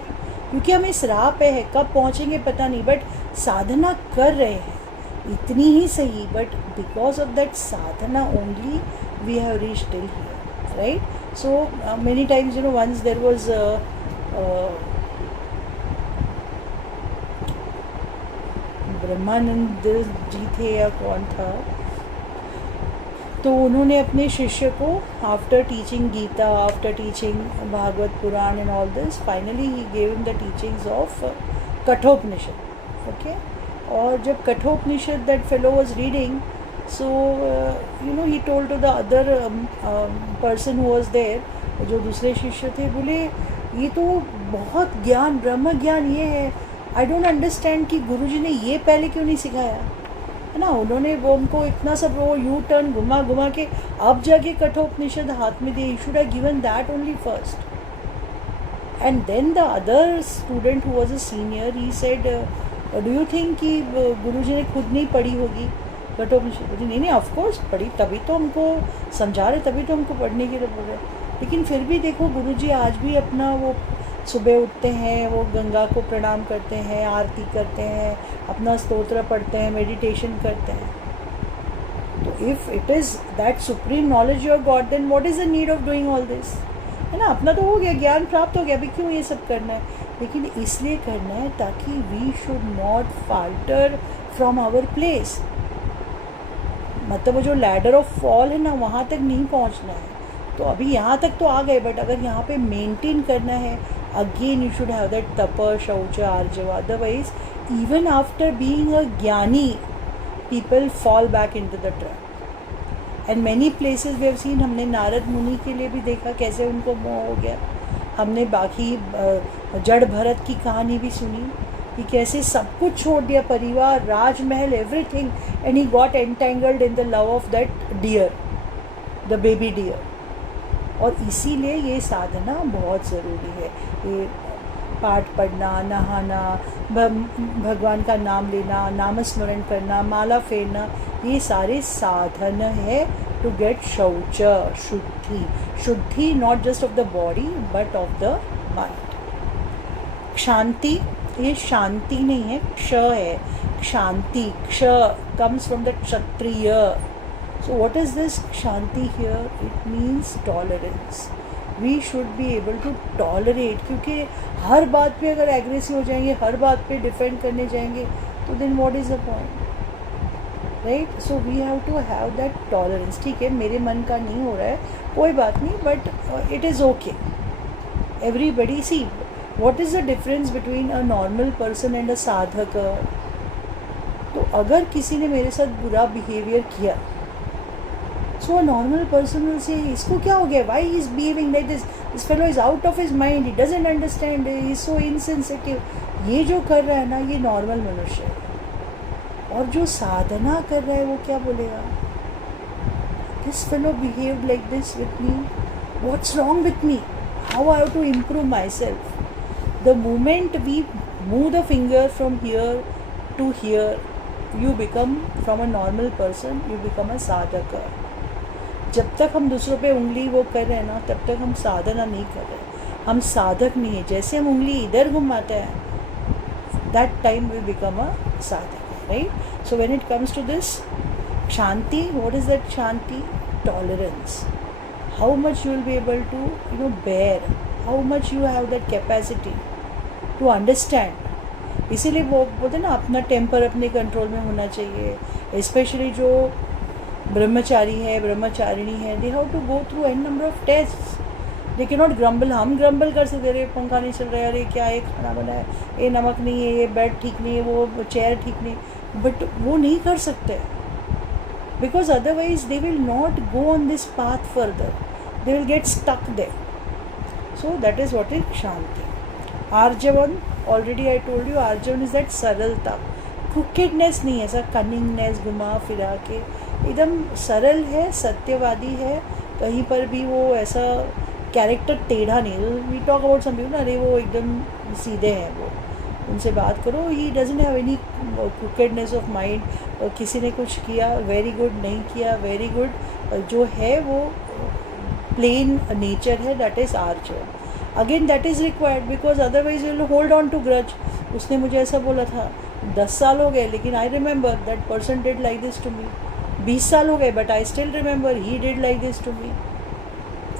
क्योंकि हम इस राह पे है, कब पहुँचेंगे पता नहीं, बट साधना कर रहे हैं इतनी ही सही, but because of that sadhana only we have reached till here, right. So many times once there was Brahmanand ji थे या कौन था, तो उन्होंने अपने शिष्य को after teaching Gita, after teaching Bhagavata Purana and all this, finally he gave him the teachings of Kathopanishad, okay. और जब Kathopanishad that fellow was reading, so he told to the other person who was there, जो दूसरे शिष्य थे, बोले ये तो बहुत ज्ञान, ब्रह्म ज्ञान ये है, आई डोंट अंडरस्टैंड कि गुरुजी ने ये पहले क्यों नहीं सिखाया, है ना। उन्होंने वो उनको इतना सब वो यू टर्न घुमा घुमा के अब जाके कठोपनिषद हाथ में दिए, you should have given that only first. And then the other student who was a senior, he said do you think कि गुरुजी ने खुद नहीं पढ़ी होगी कठोपनिषद? नहीं ऑफ कोर्स पढ़ी, तभी तो हमको समझा रहे, तभी तो हमको पढ़ने के लिए बोल रहे। लेकिन फिर भी देखो गुरुजी आज भी अपना वो सुबह उठते हैं, वो गंगा को प्रणाम करते हैं, आरती करते हैं, अपना स्तोत्र पढ़ते हैं, मेडिटेशन करते हैं। तो if it is that supreme knowledge your god, then what is the need of doing all this, है ना। अपना तो हो गया, ज्ञान प्राप्त हो गया, अभी क्यों ये सब करना है? लेकिन इसलिए करना है ताकि we should not falter from our place, मतलब वो जो लैडर ऑफ फॉल है ना, वहाँ तक नहीं पहुँचना है। तो अभी यहाँ तक तो आ गए, बट अगर यहाँ पे मेंटेन करना है, again you should have that tap shauch arjav, otherwise even after being a gyani people fall back into the trap. And many places we have seen, हमने नारद मुनि के लिए भी देखा कैसे उनको मोह हो गया, हमने बाकी जड़ भरत की कहानी भी सुनी कि कैसे सब कुछ छोड़ दिया, परिवार, राजमहल, everything, and he got entangled in the love of that deer, the baby deer. और इसीलिए ये साधना बहुत ज़रूरी है, ये पाठ पढ़ना, नहाना, भगवान का नाम लेना, नाम स्मरण करना, माला फेरना, ये सारे साधन है to get shauch, shuddhi, shuddhi not just of the body but of the mind. शांति, ये शांति नहीं है, क्ष है, शांति, क्ष comes from the Kshatriya. So what is this shanti here? It means tolerance. We should be able to tolerate, क्योंकि हर बात पे अगर एग्रेसिव हो जाएंगे, हर बात पे डिफेंड करने जाएंगे, तो then what is the point, right? So we have to have that tolerance. ठीक है, मेरे मन का नहीं हो रहा है, कोई बात नहीं, but it is okay. Everybody see, what is the difference between a normal person and a साधक? तो अगर किसी ने मेरे साथ बुरा बिहेवियर किया, so a normal person will say, इसको क्या हो गया, why he is behaving like this, this fellow is out of his mind, he doesn't understand, he is so insensitive, ये जो कर रहा है ना, ये नॉर्मल मनुष्य है। और जो साधना कर रहा है वो क्या बोलेगा, this fellow behaved like this with me, what's wrong with me, how I have to improve myself. The moment we move the finger from here to here, you become, from a normal person, you become a sadhaka. जब तक हम दूसरों पे उंगली वो कर रहे हैं ना, तब तक हम साधना नहीं कर रहे, हम साधक नहीं है। जैसे हम उंगली इधर घुमाते हैं, that time we become a sadhak, right. So when it comes to this shanti, what is that shanti? Tolerance, how much you will be able to bear, how much you have that capacity to understand. इसीलिए वो बोलते हैं ना, अपना temper अपने control में होना चाहिए। स्पेशली जो ब्रह्मचारी है, ब्रह्मचारिणी है, they have to go through an number of tests, they can not grumble. हम ग्रम्बल कर सकते, अरे पंखा नहीं चल रहा है, अरे क्या है खाना बना है, ये नमक नहीं है, ये बेड ठीक नहीं है, वो चेयर ठीक नहीं, बट वो नहीं कर सकते, because otherwise they will not go on this path further, they will get stuck there. So that is what is shanti. Arjavan, already I told you, arjavan is that saralta, crookedness नहीं है, ऐसा कनिंगनेस, घुमा फिरा के, एकदम सरल है, सत्यवादी है, कहीं पर भी वो ऐसा कैरेक्टर टेढ़ा नहीं। We talk about some people, अरे वो एकदम सीधे हैं, उनसे बात करो. He doesn't have any crookedness of mind. किसी ने कुछ किया वेरी गुड, नहीं किया वेरी गुड, जो है वो प्लेन नेचर है. दैट इज़ आर्चर. Again that is required because otherwise you will hold on to grudge. उसने मुझे ऐसा बोला था, 10 साल हो गए लेकिन I remember that person did like this to me. 20 साल हो गए but I still remember he did like this to me.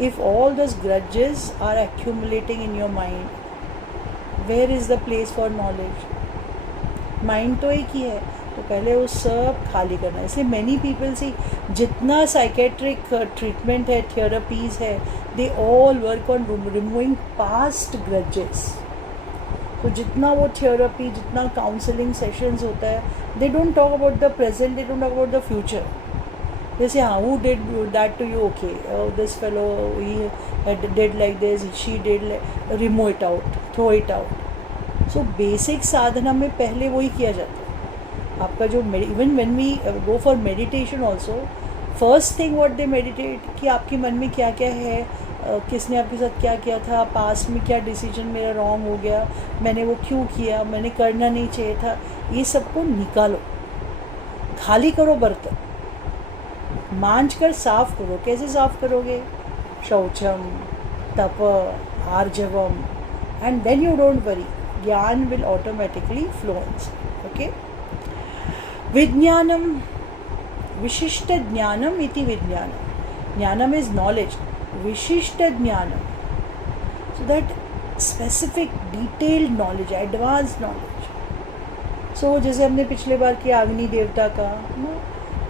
If all those grudges are accumulating in your mind, where is the place for knowledge? Mind तो एक ही है, तो पहले वो सब खाली करना है. इसलिए मैनी पीपल से जितना साइकेट्रिक ट्रीटमेंट है, थेरेपीज़ है, they all work on removing past grudges. तो जितना वो थेरेपी, जितना काउंसलिंग सेशंस होता है, they don't talk about the present, they don't talk about the future. जैसे हाँ, who did that to you? Okay, this fellow, he did like this, she did like, remove it out, throw it out. So basic साधना में पहले वही किया जाता है. आपका जो even when we go for meditation also, first thing what they meditate कि आपके मन में क्या क्या है, किसने आपके साथ क्या किया था, पास्ट में क्या डिसीजन मेरा रॉन्ग हो गया, मैंने वो क्यों किया, मैंने करना नहीं चाहिए था, ये सबको निकालो, खाली करो बर्तन, मांझ कर साफ करो. कैसे साफ करोगे? Shaucham, tap, arjavam, and then you don't worry, gyan will automatically flow. Okay. Vigyanam, विशिष्ट ज्ञानम इति विज्ञानम. ज्ञानम is knowledge, vishisht gyanam, so that specific detailed knowledge, advance knowledge. So जैसे हमने पिछले बार किया अग्नि देवता का,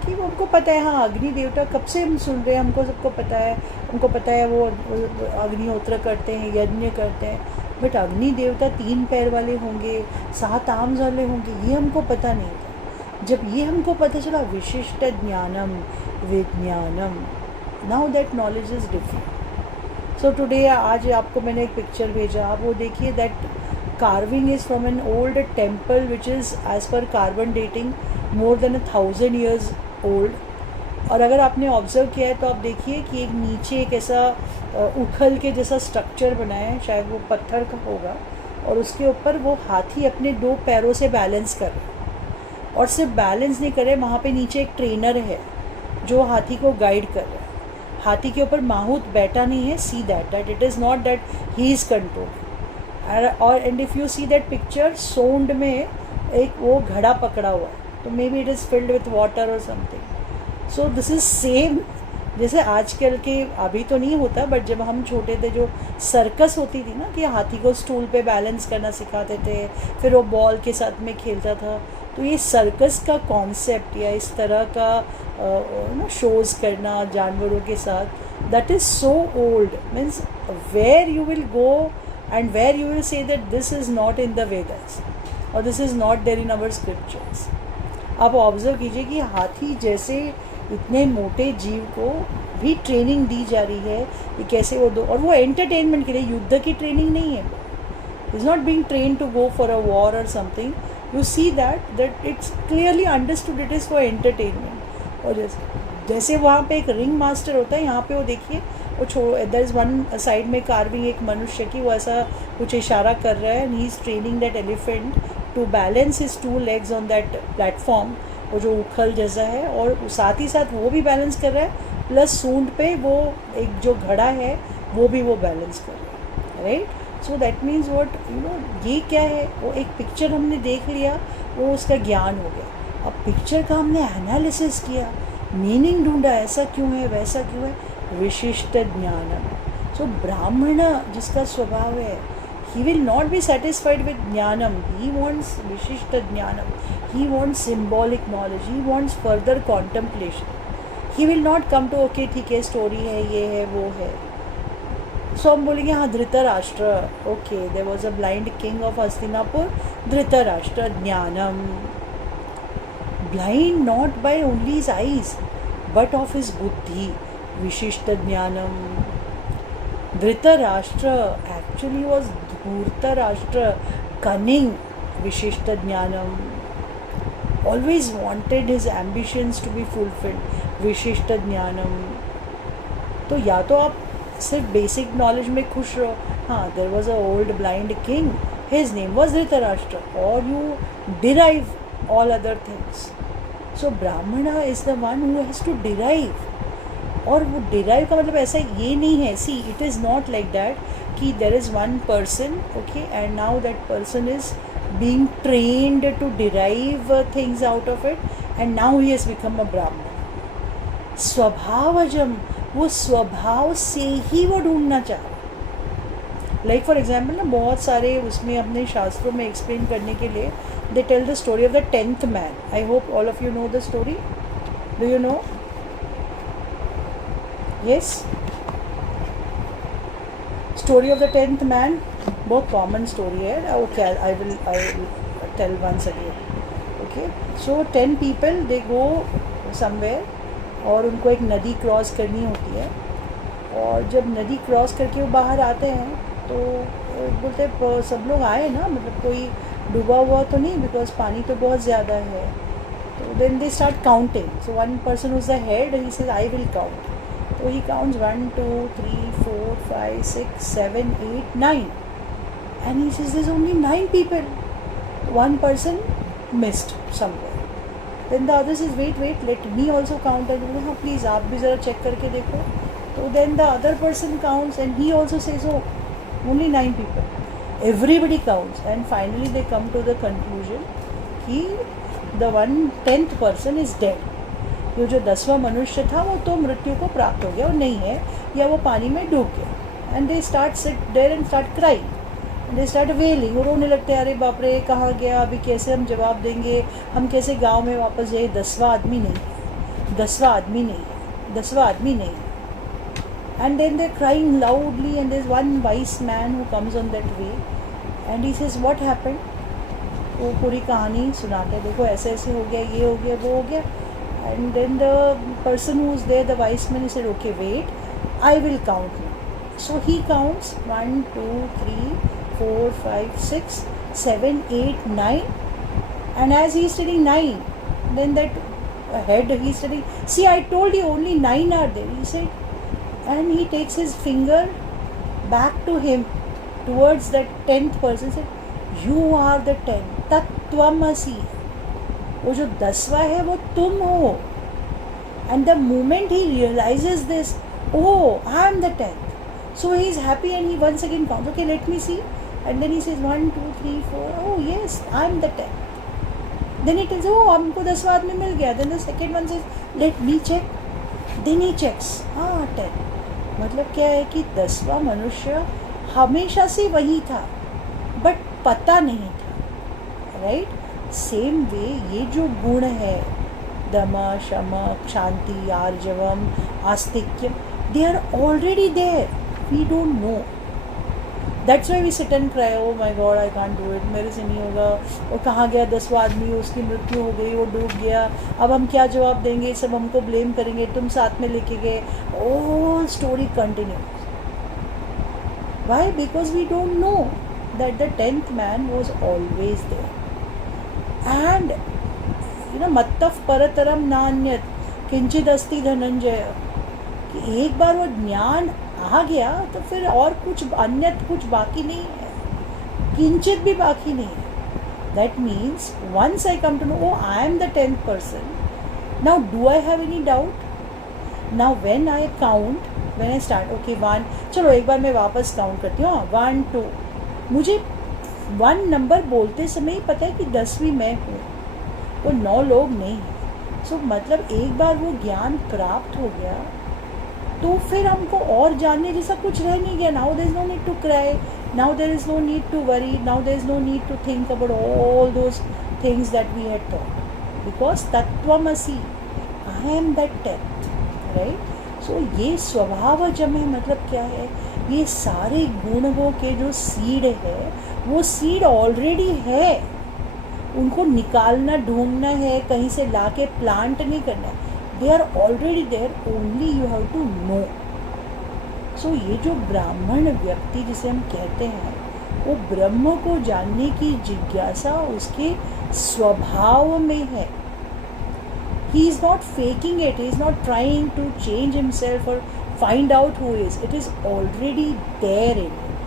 कि उनको पता है, हाँ अग्नि देवता कब से हम सुन रहे हैं, हमको सबको पता है, हमको पता है वो अग्निहोत्र करते हैं, यज्ञ करते हैं, बट अग्नि देवता 3 पैर वाले होंगे, 7 आर्म्स वाले होंगे, ये हमको पता नहीं था. जब ये हमको पता चला, विशिष्ट ज्ञानम विज्ञानम, now that knowledge is different. So today, आज आपको मैंने एक पिक्चर भेजा, आप वो देखिए. That carving is from an old temple which is as per carbon dating more than 1,000 years old. और अगर आपने ऑब्ज़र्व किया है तो आप देखिए कि एक नीचे एक ऐसा उखल के जैसा स्ट्रक्चर बना है, शायद वो पत्थर का होगा, और उसके ऊपर वो हाथी अपने 2 पैरों से बैलेंस कर रहे हैं. और सिर्फ बैलेंस नहीं कर रहे, वहाँ पे नीचे एक ट्रेनर है जो हाथी को गाइड कर रहा है. हाथी के ऊपर माहूत बैठा नहीं है. See that it is not that he is control. और and if you see that picture, सोंड में एक वो घड़ा पकड़ा हुआ है, तो maybe it is filled with water और something. So this is same जैसे आजकल के, अभी तो नहीं होता, बट जब हम छोटे थे जो सर्कस होती थी ना, कि हाथी को स्टूल पे बैलेंस करना सिखाते थे, फिर वो बॉल के साथ में खेलता था. तो ये सर्कस का कॉन्सेप्ट या इस तरह का शोज़ करना जानवरों के साथ, that is so old. Means where you will go and where you will say that this is not in the Vedas or this is not there in our scriptures. आप observe कीजिए कि हाथी जैसे इतने मोटे जीव को भी ट्रेनिंग दी जा रही है कि कैसे वो दो, और वो एंटरटेनमेंट के लिए, युद्ध की ट्रेनिंग नहीं है. Is not being train to go for a war और something. You see that it's clearly understood it is for entertainment. और जैसे वहाँ पे एक रिंग मास्टर होता है, यहाँ पे वो देखिए, वो देयर इज़ वन साइड में कार्विंग एक मनुष्य की, वो ऐसा कुछ इशारा कर रहा है, and he is training that elephant to balance his 2 legs on that platform, वो जो उखल जैसा है, और साथ ही साथ वो भी बैलेंस कर रहा है, प्लस सूंड पे वो एक जो घड़ा है वो भी वो बैलेंस कर रहा है. Right. So that means what, ये क्या है, वो एक पिक्चर हमने देख लिया, वो उसका ज्ञान हो गया. अब पिक्चर का हमने एनालिसिस किया, मीनिंग ढूंढा, ऐसा क्यों है, वैसा क्यों है, विशिष्ट ज्ञानम. सो ब्राह्मण जिसका स्वभाव है, he will not be satisfied with jnanam, he wants vishishta jnanam, he wants symbolic knowledge, he wants further contemplation. He will not come to okay ठीक है, स्टोरी है, ये है, वो है. सो हम बोलेंगे हाँ Dhritarashtra, okay, there was a blind king of Hastinapur, Dhritarashtra, ज्ञानम. Blind not by only his eyes but of his buddhi, vishishta jnanam. Dhritarashtra actually was Dhurtarashtra, cunning, vishishta jnanam. Always wanted his ambitions to be fulfilled, vishishta jnanam. तो या तो आप सिर्फ basic knowledge में खुश रहो, हाँ there was a old blind king, his name was Dhritarashtra, or you derive all other things. So Brahmana is the one who has to derive. और वो derive का मतलब ऐसा ये नहीं है, see it is not like that कि there is one person, okay, and now that person is being trained to derive things out of it and now he has become a Brahman. स्वभावजम, वो स्वभाव से ही वो ढूंढना चाह, like for example ना बहुत सारे उसमें अपने शास्त्रों में एक्सप्लेन करने के लिए they tell the story of the 10th man. I hope all of you know the story. Do you know? Yes, story of the 10th man बहुत कॉमन स्टोरी है. Okay, I will tell once again. Okay, so 10 people they go somewhere और उनको एक नदी cross करनी होती है. और जब नदी क्रॉस करके वो बाहर आते हैं तो बोलते सब लोग आए ना, मतलब कोई डूबा हुआ तो नहीं, बिकॉज पानी तो बहुत ज़्यादा है. तो then they start counting. So one person is the head, he says I will count. तो he counts 1 2 3 4 5 6 7 8 9 and he says there is only 9 people. One person missed somewhere. Then the others is wait let me also count. And हाँ please आप भी ज़रा check करके देखो. So then the other person counts and he also says, oh, only 9 people. Everybody counts and finally they come to the conclusion कि the 10th person is dead. ये जो 10वां मनुष्य था वो तो मृत्यु को प्राप्त हो गया और नहीं है, या वो पानी में डूब गया. And they start sit there and start crying. And they start wailing. वो रोने लगते हैं, अरे बाप रे कहाँ गया, अभी कैसे हम जवाब देंगे, हम कैसे गाँव में वापस जाए. 10वां आदमी नहीं है, 10वां आदमी नहीं है, 10वां आदमी नहीं है. And then they're crying loudly and there's one wise man who comes on that way and he says what happened. वो पूरी कहानी सुनाते हैं, देखो ऐसे ऐसे हो गया, ये हो गया, वो हो गया. And then the person who's there, the wise man, he said okay wait, I will count now. So he counts 1 2 3 4 5 6 7 8 9 and as he's telling 9, then that head he's telling, see I told you only 9 are there, he said. And he takes his finger back to him towards that 10th person, said you are the 10th, तत्त्वमसि. वो जो 10वां है वो तुम हो. And the moment he realizes this, oh I am the 10th, so he is happy and he once again counts. Okay, let me see. And then he says 1 2 3 4, oh yes I am the 10th. Then he tells, oh हमको 10वां आदमी मिल गया. Then the second one says let me check. Then he checks, हाँ 10. मतलब क्या है कि 10वां मनुष्य हमेशा से वही था बट पता नहीं था. राइट, सेम वे ये जो गुण है दम शम शांति आर्जवम आस्तिक्यम, they are already there, we don't know. That's why we sit and cry, oh my God I can't do it, मेरे से नहीं होगा. और कहाँ गया 10वां आदमी, उसकी मृत्यु हो गई, वो डूब गया, अब हम क्या जवाब देंगे, सब हमको ब्लेम करेंगे, तुम साथ में लेके गए. All story continues. Why? Because we don't know that the 10th man was always there. And you know मत्तः परतरम नान्यत किंचित अस्ति धनंजय, कि एक बार वो ज्ञान आ गया तो फिर और कुछ अन्यत कुछ बाकी नहीं है, किंचित भी बाकी नहीं है. That means once I come to know, oh I am the 10th person, now do I have any doubt? Now when I count, when I start, okay 1, चलो एक बार मैं वापस काउंट करती हूँ, 1 2, मुझे 1 नंबर बोलते समय ही पता है कि 10वीं मैं हूँ, वो 9 लोग नहीं हैं. सो मतलब एक बार वो ज्ञान प्राप्त हो गया तो फिर हमको और जानने जैसा कुछ रह नहीं गया. Now there is no need to cry, now there is no need to worry, now there is no need to think about all those things that we had thought, because तत्त्वमसि, I am that 10th. Right, so ये स्वभावजम है. मतलब क्या है, ये सारे गुणों के जो सीड है वो सीड ऑलरेडी है, उनको निकालना ढूंढना है, कहीं से लाके प्लांट नहीं करना है. They are already there, only you have to know. So ये जो ब्राह्मण व्यक्ति जिसे हम कहते हैं, वो ब्रह्म को जानने की जिज्ञासा उसके स्वभाव में है. He is not faking it, he is not trying to change himself or find out who he is. It is already there in him.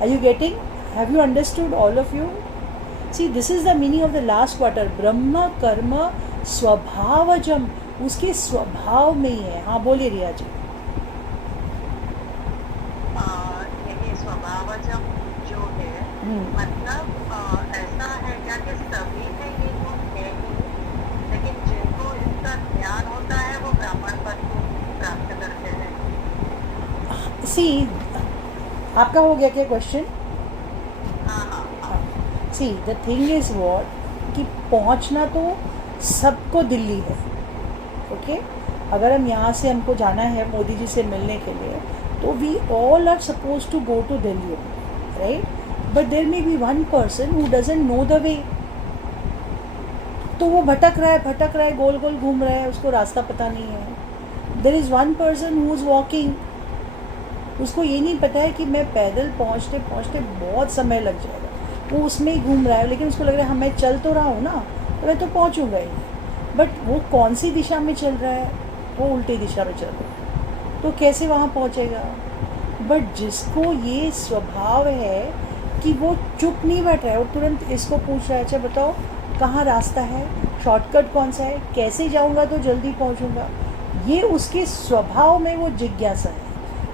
Are you getting? Have you understood, all of you? See, this is the meaning of the last quarter. ब्रह्म कर्म स्वभावजम, उसके स्वभाव में ही है. हाँ बोलिए रिया जी. यही स्वभावजम जो है, मतलब ऐसा है क्या कि सभी में ये गुण है ही, लेकिन जिनको इसका ज्ञान होता है वो ब्राह्मण पद को प्राप्त करते हैं. सी, आपका हो गया क्या क्वेश्चन? हाँ हाँ हाँ. सी, द थिंग इज वॉट, कि पहुंचना तो सबको दिल्ली है. ओके, अगर हम यहाँ से, हमको जाना है मोदी जी से मिलने के लिए, तो we all are suppose to go to Delhi, right? But there may be one person who doesn't know the way. तो वो भटक रहा है, गोल गोल घूम रहा है, उसको रास्ता पता नहीं है. देर is one person who is walking, उसको ये नहीं पता है कि मैं पैदल पहुँचते पहुँचते बहुत समय लग जाएगा. वो उसमें ही घूम रहा है, लेकिन उसको लग रहा है हाँ मैं चल तो रहा हूँ ना, तो मैं तो पहुँचूँगा ही. बट वो कौन सी दिशा में चल रहा है? वो उल्टी दिशा में चल रहा है, तो कैसे वहाँ पहुँचेगा? बट जिसको ये स्वभाव है कि वो चुप नहीं बैठ रहा है, वो तुरंत इसको पूछ रहा है, अच्छा बताओ कहाँ रास्ता है, शॉर्टकट कौन सा है, कैसे जाऊँगा तो जल्दी पहुँचूँगा. ये उसके स्वभाव में वो जिज्ञासा है,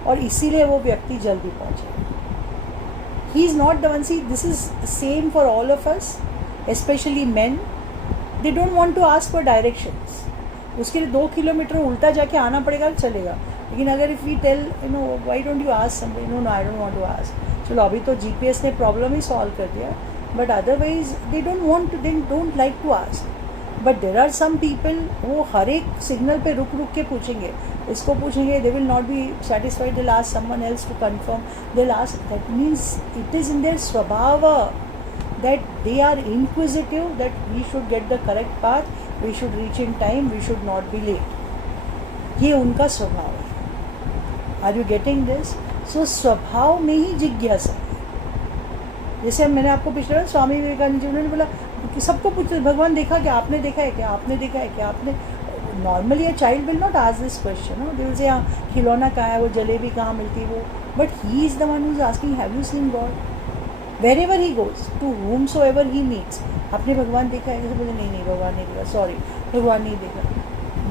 और इसीलिए वो व्यक्ति जल्दी पहुँचे. He is not the one. See, this is same for all of us, specially men. They don't want to ask for directions. उसके लिए 2 किलोमीटर उल्टा जाके आना पड़ेगा, चलेगा. लेकिन अगर if we tell you know why don't you ask somebody, no no I don't want to ask. चलो अभी तो जीपीएस ने प्रॉब्लम ही सॉल्व कर दिया, but otherwise they don't want to, they don't like to ask. But there are some people, वो हर एक signal पे रुक रुक के पूछेंगे, इसको पूछेंगे, they will not be satisfied, they will ask someone else to confirm, they will ask. That means it is in their स्वभाव that they are inquisitive, that we should get the correct path, we should reach in time, we should not be late. ये उनका स्वभाव है. Are you getting this? So स्वभाव में ही जिज्ञासा है. जैसे मैंने आपको पिछले बार स्वामी विवेकानंद जी, उन्होंने बोला कि सबको पूछते भगवान देखा क्या, आपने देखा है क्या, आपने देखा है क्या, आपने. Normally a child will not ask this question. They will say हाँ खिलौना कहाँ है, वो जलेबी कहाँ मिलती है वो. But he is the one who is asking have you seen God. Wherever he goes, to whomsoever he meets, आपने भगवान देखा है? बोले नहीं भगवान नहीं देखा, सॉरी भगवान नहीं देखा.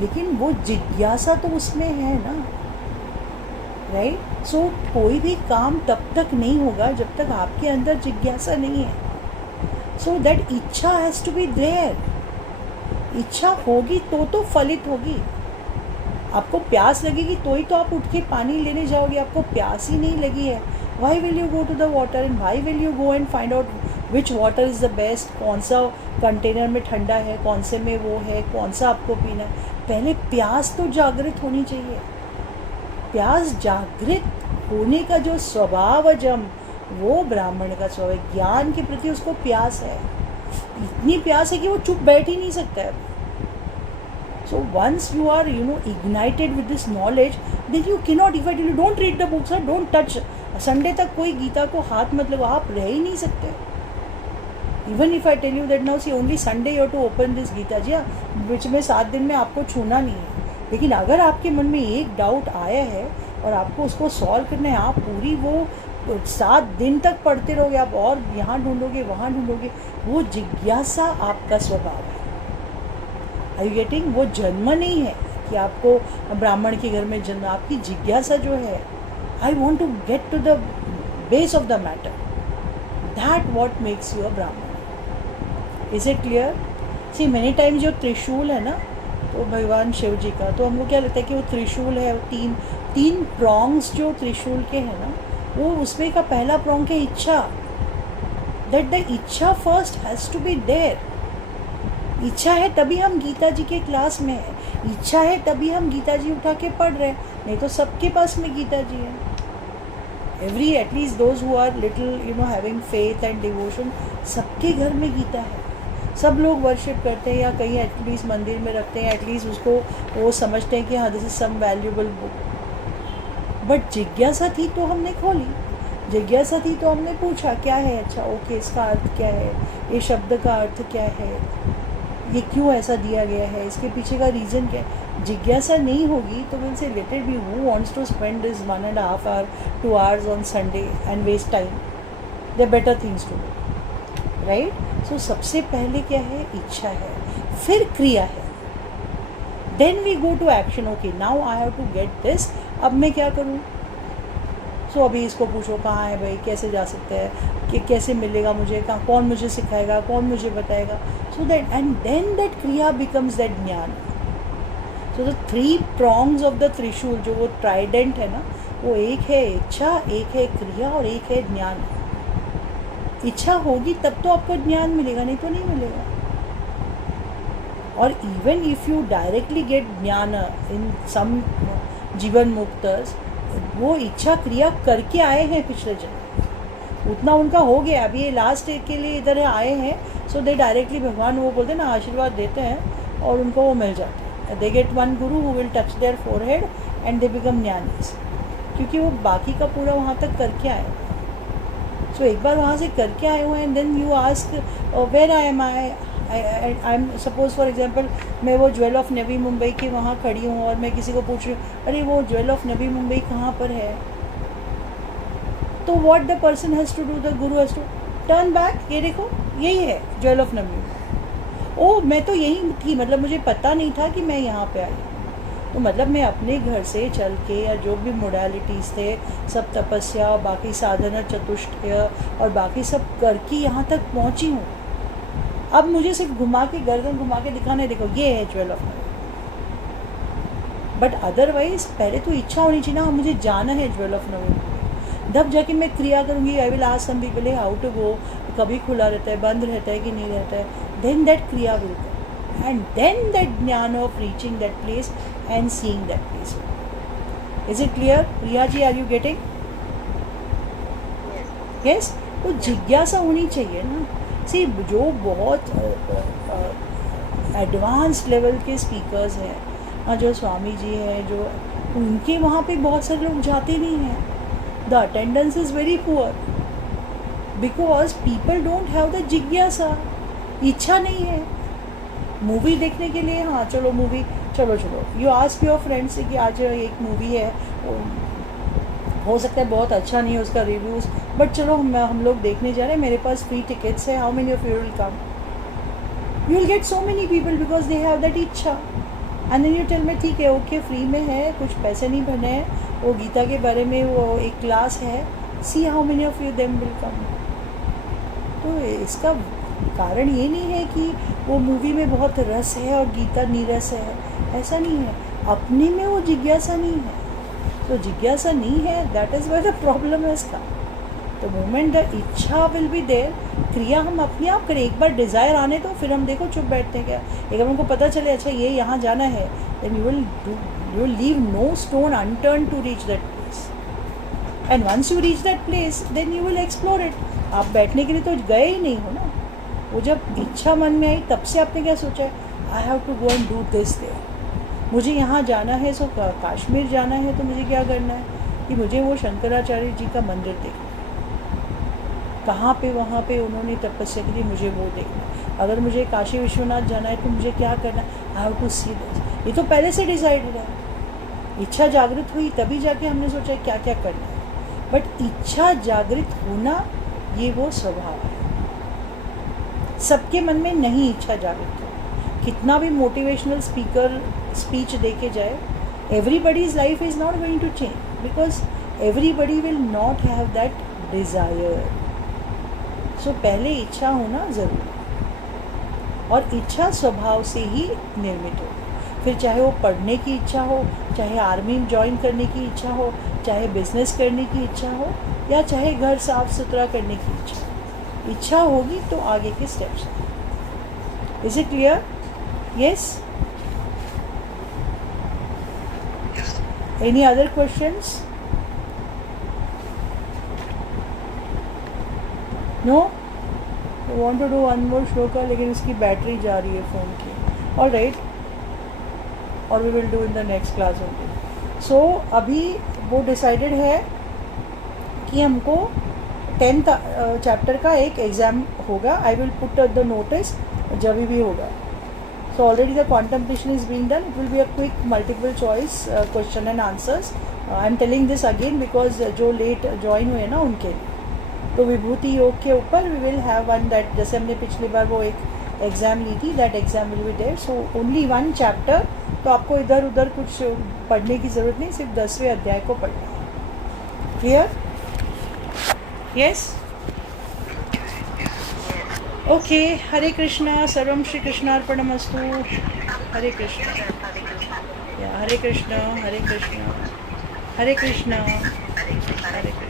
लेकिन वो जिज्ञासा तो उसमें है ना, राइट? सो कोई भी काम तब तक नहीं होगा जब तक आपके अंदर जिज्ञासा नहीं है. सो दैट इच्छा हैज़ टू बी देयर. इच्छा होगी तो फलित होगी. आपको प्यास लगेगी तो ही तो आप उठ के पानी लेने जाओगे. आपको प्यास ही नहीं लगी है, why will you go to the water and why will you go and find out which water is the best, कौन सा कंटेनर में ठंडा है, कौन से में वो है, कौन सा आपको पीना है. पहले प्यास तो जागृत होनी चाहिए. प्यास जागृत होने का जो स्वभाव जम, वो ब्राह्मण का स्वभाव है. ज्ञान के प्रति उसको प्यास है, इतनी प्यास है कि वो चुप बैठ ही नहीं सकता है. So once you are ignited with this knowledge, then you cannot, if I tell you don't read the books, don't touch, Sunday तक कोई गीता को हाथ मत लगाओ, आप रह ही नहीं सकते. Even if I tell you that now see only Sunday you have to open this Gita ji, which में 7 दिन में आपको छूना नहीं है. लेकिन अगर आपके मन में एक डाउट आया है और आपको उसको सॉल्व करना है, आप पूरी वो 7 दिन तक पढ़ते रहोगे. आप और यहाँ ढूंढोगे, वहाँ ढूंढोगे. वो जिज्ञासा आपका स्वभाव है. Are you getting? वो जन्म नहीं है कि आपको ब्राह्मण के घर में जन्म. आपकी जिज्ञासा जो है, I want to get to the base of the matter. That what makes you a Brahman. Is it clear? See, many times जो त्रिशूल है ना, तो भगवान शिव जी का, तो हमको क्या लगता है कि वो त्रिशूल है. तीन प्रॉन्ग्स जो त्रिशूल के हैं ना, वो उसमें का पहला प्रॉन्ग है इच्छा. That the इच्छा first has to be there. इच्छा है तभी हम गीता जी के क्लास में हैं. इच्छा है तभी हम गीता जी उठा के पढ़ रहे हैं. नहीं तो सबके पास में गीता जी है. Every at least those who are little having faith and devotion, सबके घर में गीता है. सब लोग वर्शिप करते हैं या कहीं एटलीस्ट मंदिर में रखते हैं. एटलीस्ट उसको वो समझते हैं कि हाँ this is some valuable book. बट जिज्ञासा थी तो हमने खोली, जिज्ञासा थी तो हमने पूछा क्या है. अच्छा ओके, इसका अर्थ क्या है, ये शब्द का अर्थ क्या है, ये क्यों ऐसा दिया गया है, इसके पीछे का रीज़न क्या है. जिज्ञासा नहीं होगी तो will say let it be. Who wants to spend this 1.5 hour 2 hours on Sunday and waste time. They better things to do, right? So सबसे पहले क्या है? इच्छा है, फिर क्रिया है, then we go to action. Okay, now I have to get this. अब मैं क्या करूँ? सो अभी इसको पूछो कहाँ है भाई, कैसे जा सकते हैं, कि कैसे मिलेगा मुझे, कहाँ, कौन मुझे सिखाएगा, कौन मुझे बताएगा. So that and then that क्रिया बिकम्स दैट ज्ञान. So the 3 prongs of the trishul, जो वो ट्राइडेंट है ना, वो एक है इच्छा, एक है क्रिया और एक है ज्ञान. इच्छा होगी तब तो आपको ज्ञान मिलेगा, नहीं तो नहीं मिलेगा. और even if you directly get ज्ञान इन सम जीवन मुक्तस, वो इच्छा क्रिया करके आए हैं पिछले जन्म, उतना उनका हो गया. अभी ये लास्ट के लिए इधर आए हैं. सो दे डायरेक्टली, भगवान वो बोलते हैं ना, आशीर्वाद देते हैं और उनको वो मिल जाता है. They get one guru who will touch their forehead and they become ज्ञानीज, क्योंकि वो बाकी का पूरा वहाँ तक करके आए. सो एक बार वहाँ से करके आए हुए हैं. Then you ask where I am suppose for example, मैं वो ज्वेल ऑफ नवी मुंबई की वहाँ खड़ी हूँ और मैं किसी को पूछ रही हूँ, अरे वो ज्वेल ऑफ नवी मुंबई कहाँ पर है? तो what the person has to do, the guru has to turn back. ये देखो, यही है jewel of Navi Mumbai. Oh, मैं तो यही थी, मतलब मुझे पता नहीं था कि मैं यहाँ पे आई. तो मतलब मैं अपने घर से चल के, या जो भी मोडालिटीज़ थे सब, तपस्या और बाकी साधना चतुष्टय और बाकी सब करके यहाँ तक पहुँची हूँ. अब मुझे सिर्फ घुमा के, गर्दन घुमा के दिखाना है, देखो ये है jewel of Navi. But otherwise पहले तो इच्छा होनी चाहिए ना, मुझे जाना है ज्वेल ऑफ नवी. तब जाके मैं क्रिया करूँगी. I will ask some people how to go, कभी खुला रहता है, बंद रहता है कि नहीं रहता है. देन दैट क्रिया will come, and then that ज्ञान of reaching that place and seeing that place. Is it clear? Priya ji, are you getting? Yes. तो जिज्ञासा होनी चाहिए ना. सी, जो बहुत एडवांस्ड लेवल के स्पीकर्स हैं, जो स्वामी जी हैं, जो उनके वहाँ पे बहुत सारे लोग जाते नहीं हैं. The attendance is very poor because people don't have the जिज्ञासा. इच्छा नहीं है. मूवी देखने के लिए, हाँ चलो मूवी, चलो यू आस्क योर फ्रेंड्स से कि आज एक मूवी है, हो सकता है बहुत अच्छा नहीं है उसका रिव्यूज़, बट चलो हम लोग देखने जा रहे हैं, मेरे पास फ्री टिकट्स है, how many of you will come? You will get so many people because they have that इच्छा. एंड देन यू टेल में ठीक है, ओके, फ्री में है, कुछ पैसे नहीं भरने हैं, वो गीता के बारे में वो एक क्लास है, see how many of you them will come. तो इसका कारण ये नहीं है कि वो मूवी में बहुत रस है और गीता नीरस है, ऐसा नहीं है. अपने में वो जिज्ञासा नहीं है. तो जिज्ञासा नहीं है, that is where the problem है इसका. तो मोमेंट द इच्छा विल बी देयर, क्रिया हम अपने आप करें. एक बार डिज़ायर आने तो फिर हम देखो चुप बैठते हैं क्या. एक बार उनको पता चले अच्छा ये यहाँ जाना है, then you will leave no stone unturn to reach that place. And once you reach that place then you will explore it. आप बैठने के लिए तो गए ही नहीं हो ना. वो जब इच्छा मन में आई तब से आपने क्या सोचा है, I have to go and do this there. मुझे यहाँ जाना है, सो कश्मीर जाना है, तो मुझे क्या करना है कि मुझे वो शंकराचार्य जी का मंदिर देखना है. कहाँ पे, वहाँ पे उन्होंने तपस्या की, मुझे वो देखना है. अगर मुझे काशी विश्वनाथ जाना है तो मुझे क्या करना है, I have to see this. ये तो पहले से डिसाइडेड है. इच्छा जागृत हुई तभी जाके हमने सोचा क्या क्या करना है. बट इच्छा जागृत होना ये वो स्वभाव है. सबके मन में नहीं इच्छा जागृत हो. कितना भी मोटिवेशनल स्पीकर स्पीच देके जाए, everybody's life is not going to change because everybody will not have that desire. So पहले इच्छा होना ज़रूरी है, और इच्छा स्वभाव से ही निर्मित हो. फिर चाहे वो पढ़ने की इच्छा हो, चाहे आर्मी में ज्वाइन करने की इच्छा हो, चाहे बिजनेस करने की इच्छा हो, या चाहे घर साफ सुथरा करने की इच्छा हो. इच्छा होगी तो आगे के steps. Is it clear? Yes. Any other questions? No? I want to do one more shloka, लेकिन इसकी बैटरी जा रही है फ़ोन की. All right. और we will do in the next class only. So अभी वो decided है कि हमको 10th चैप्टर का एक एग्ज़ाम होगा. I will put the notice जब भी होगा. So already the contemplation is being done. It will be a quick multiple choice question and answers. I am telling this again because जो late join हुए ना उनके लिए. तो विभूति योग के ऊपर we will have one that, जैसे हमने पिछली बार वो एक एग्ज़ाम ली थी, that exam will be there. So only one chapter, तो आपको इधर उधर कुछ पढ़ने की ज़रूरत नहीं, सिर्फ 10वें अध्याय को पढ़ना है. क्लियर? यस. ओके. हरे कृष्णा. सर्वम श्री कृष्णार्पणमस्तु. हरे कृष्णा. हरे कृष्णा. हरे कृष्णा. हरे कृष्णा. हरे कृष्णा.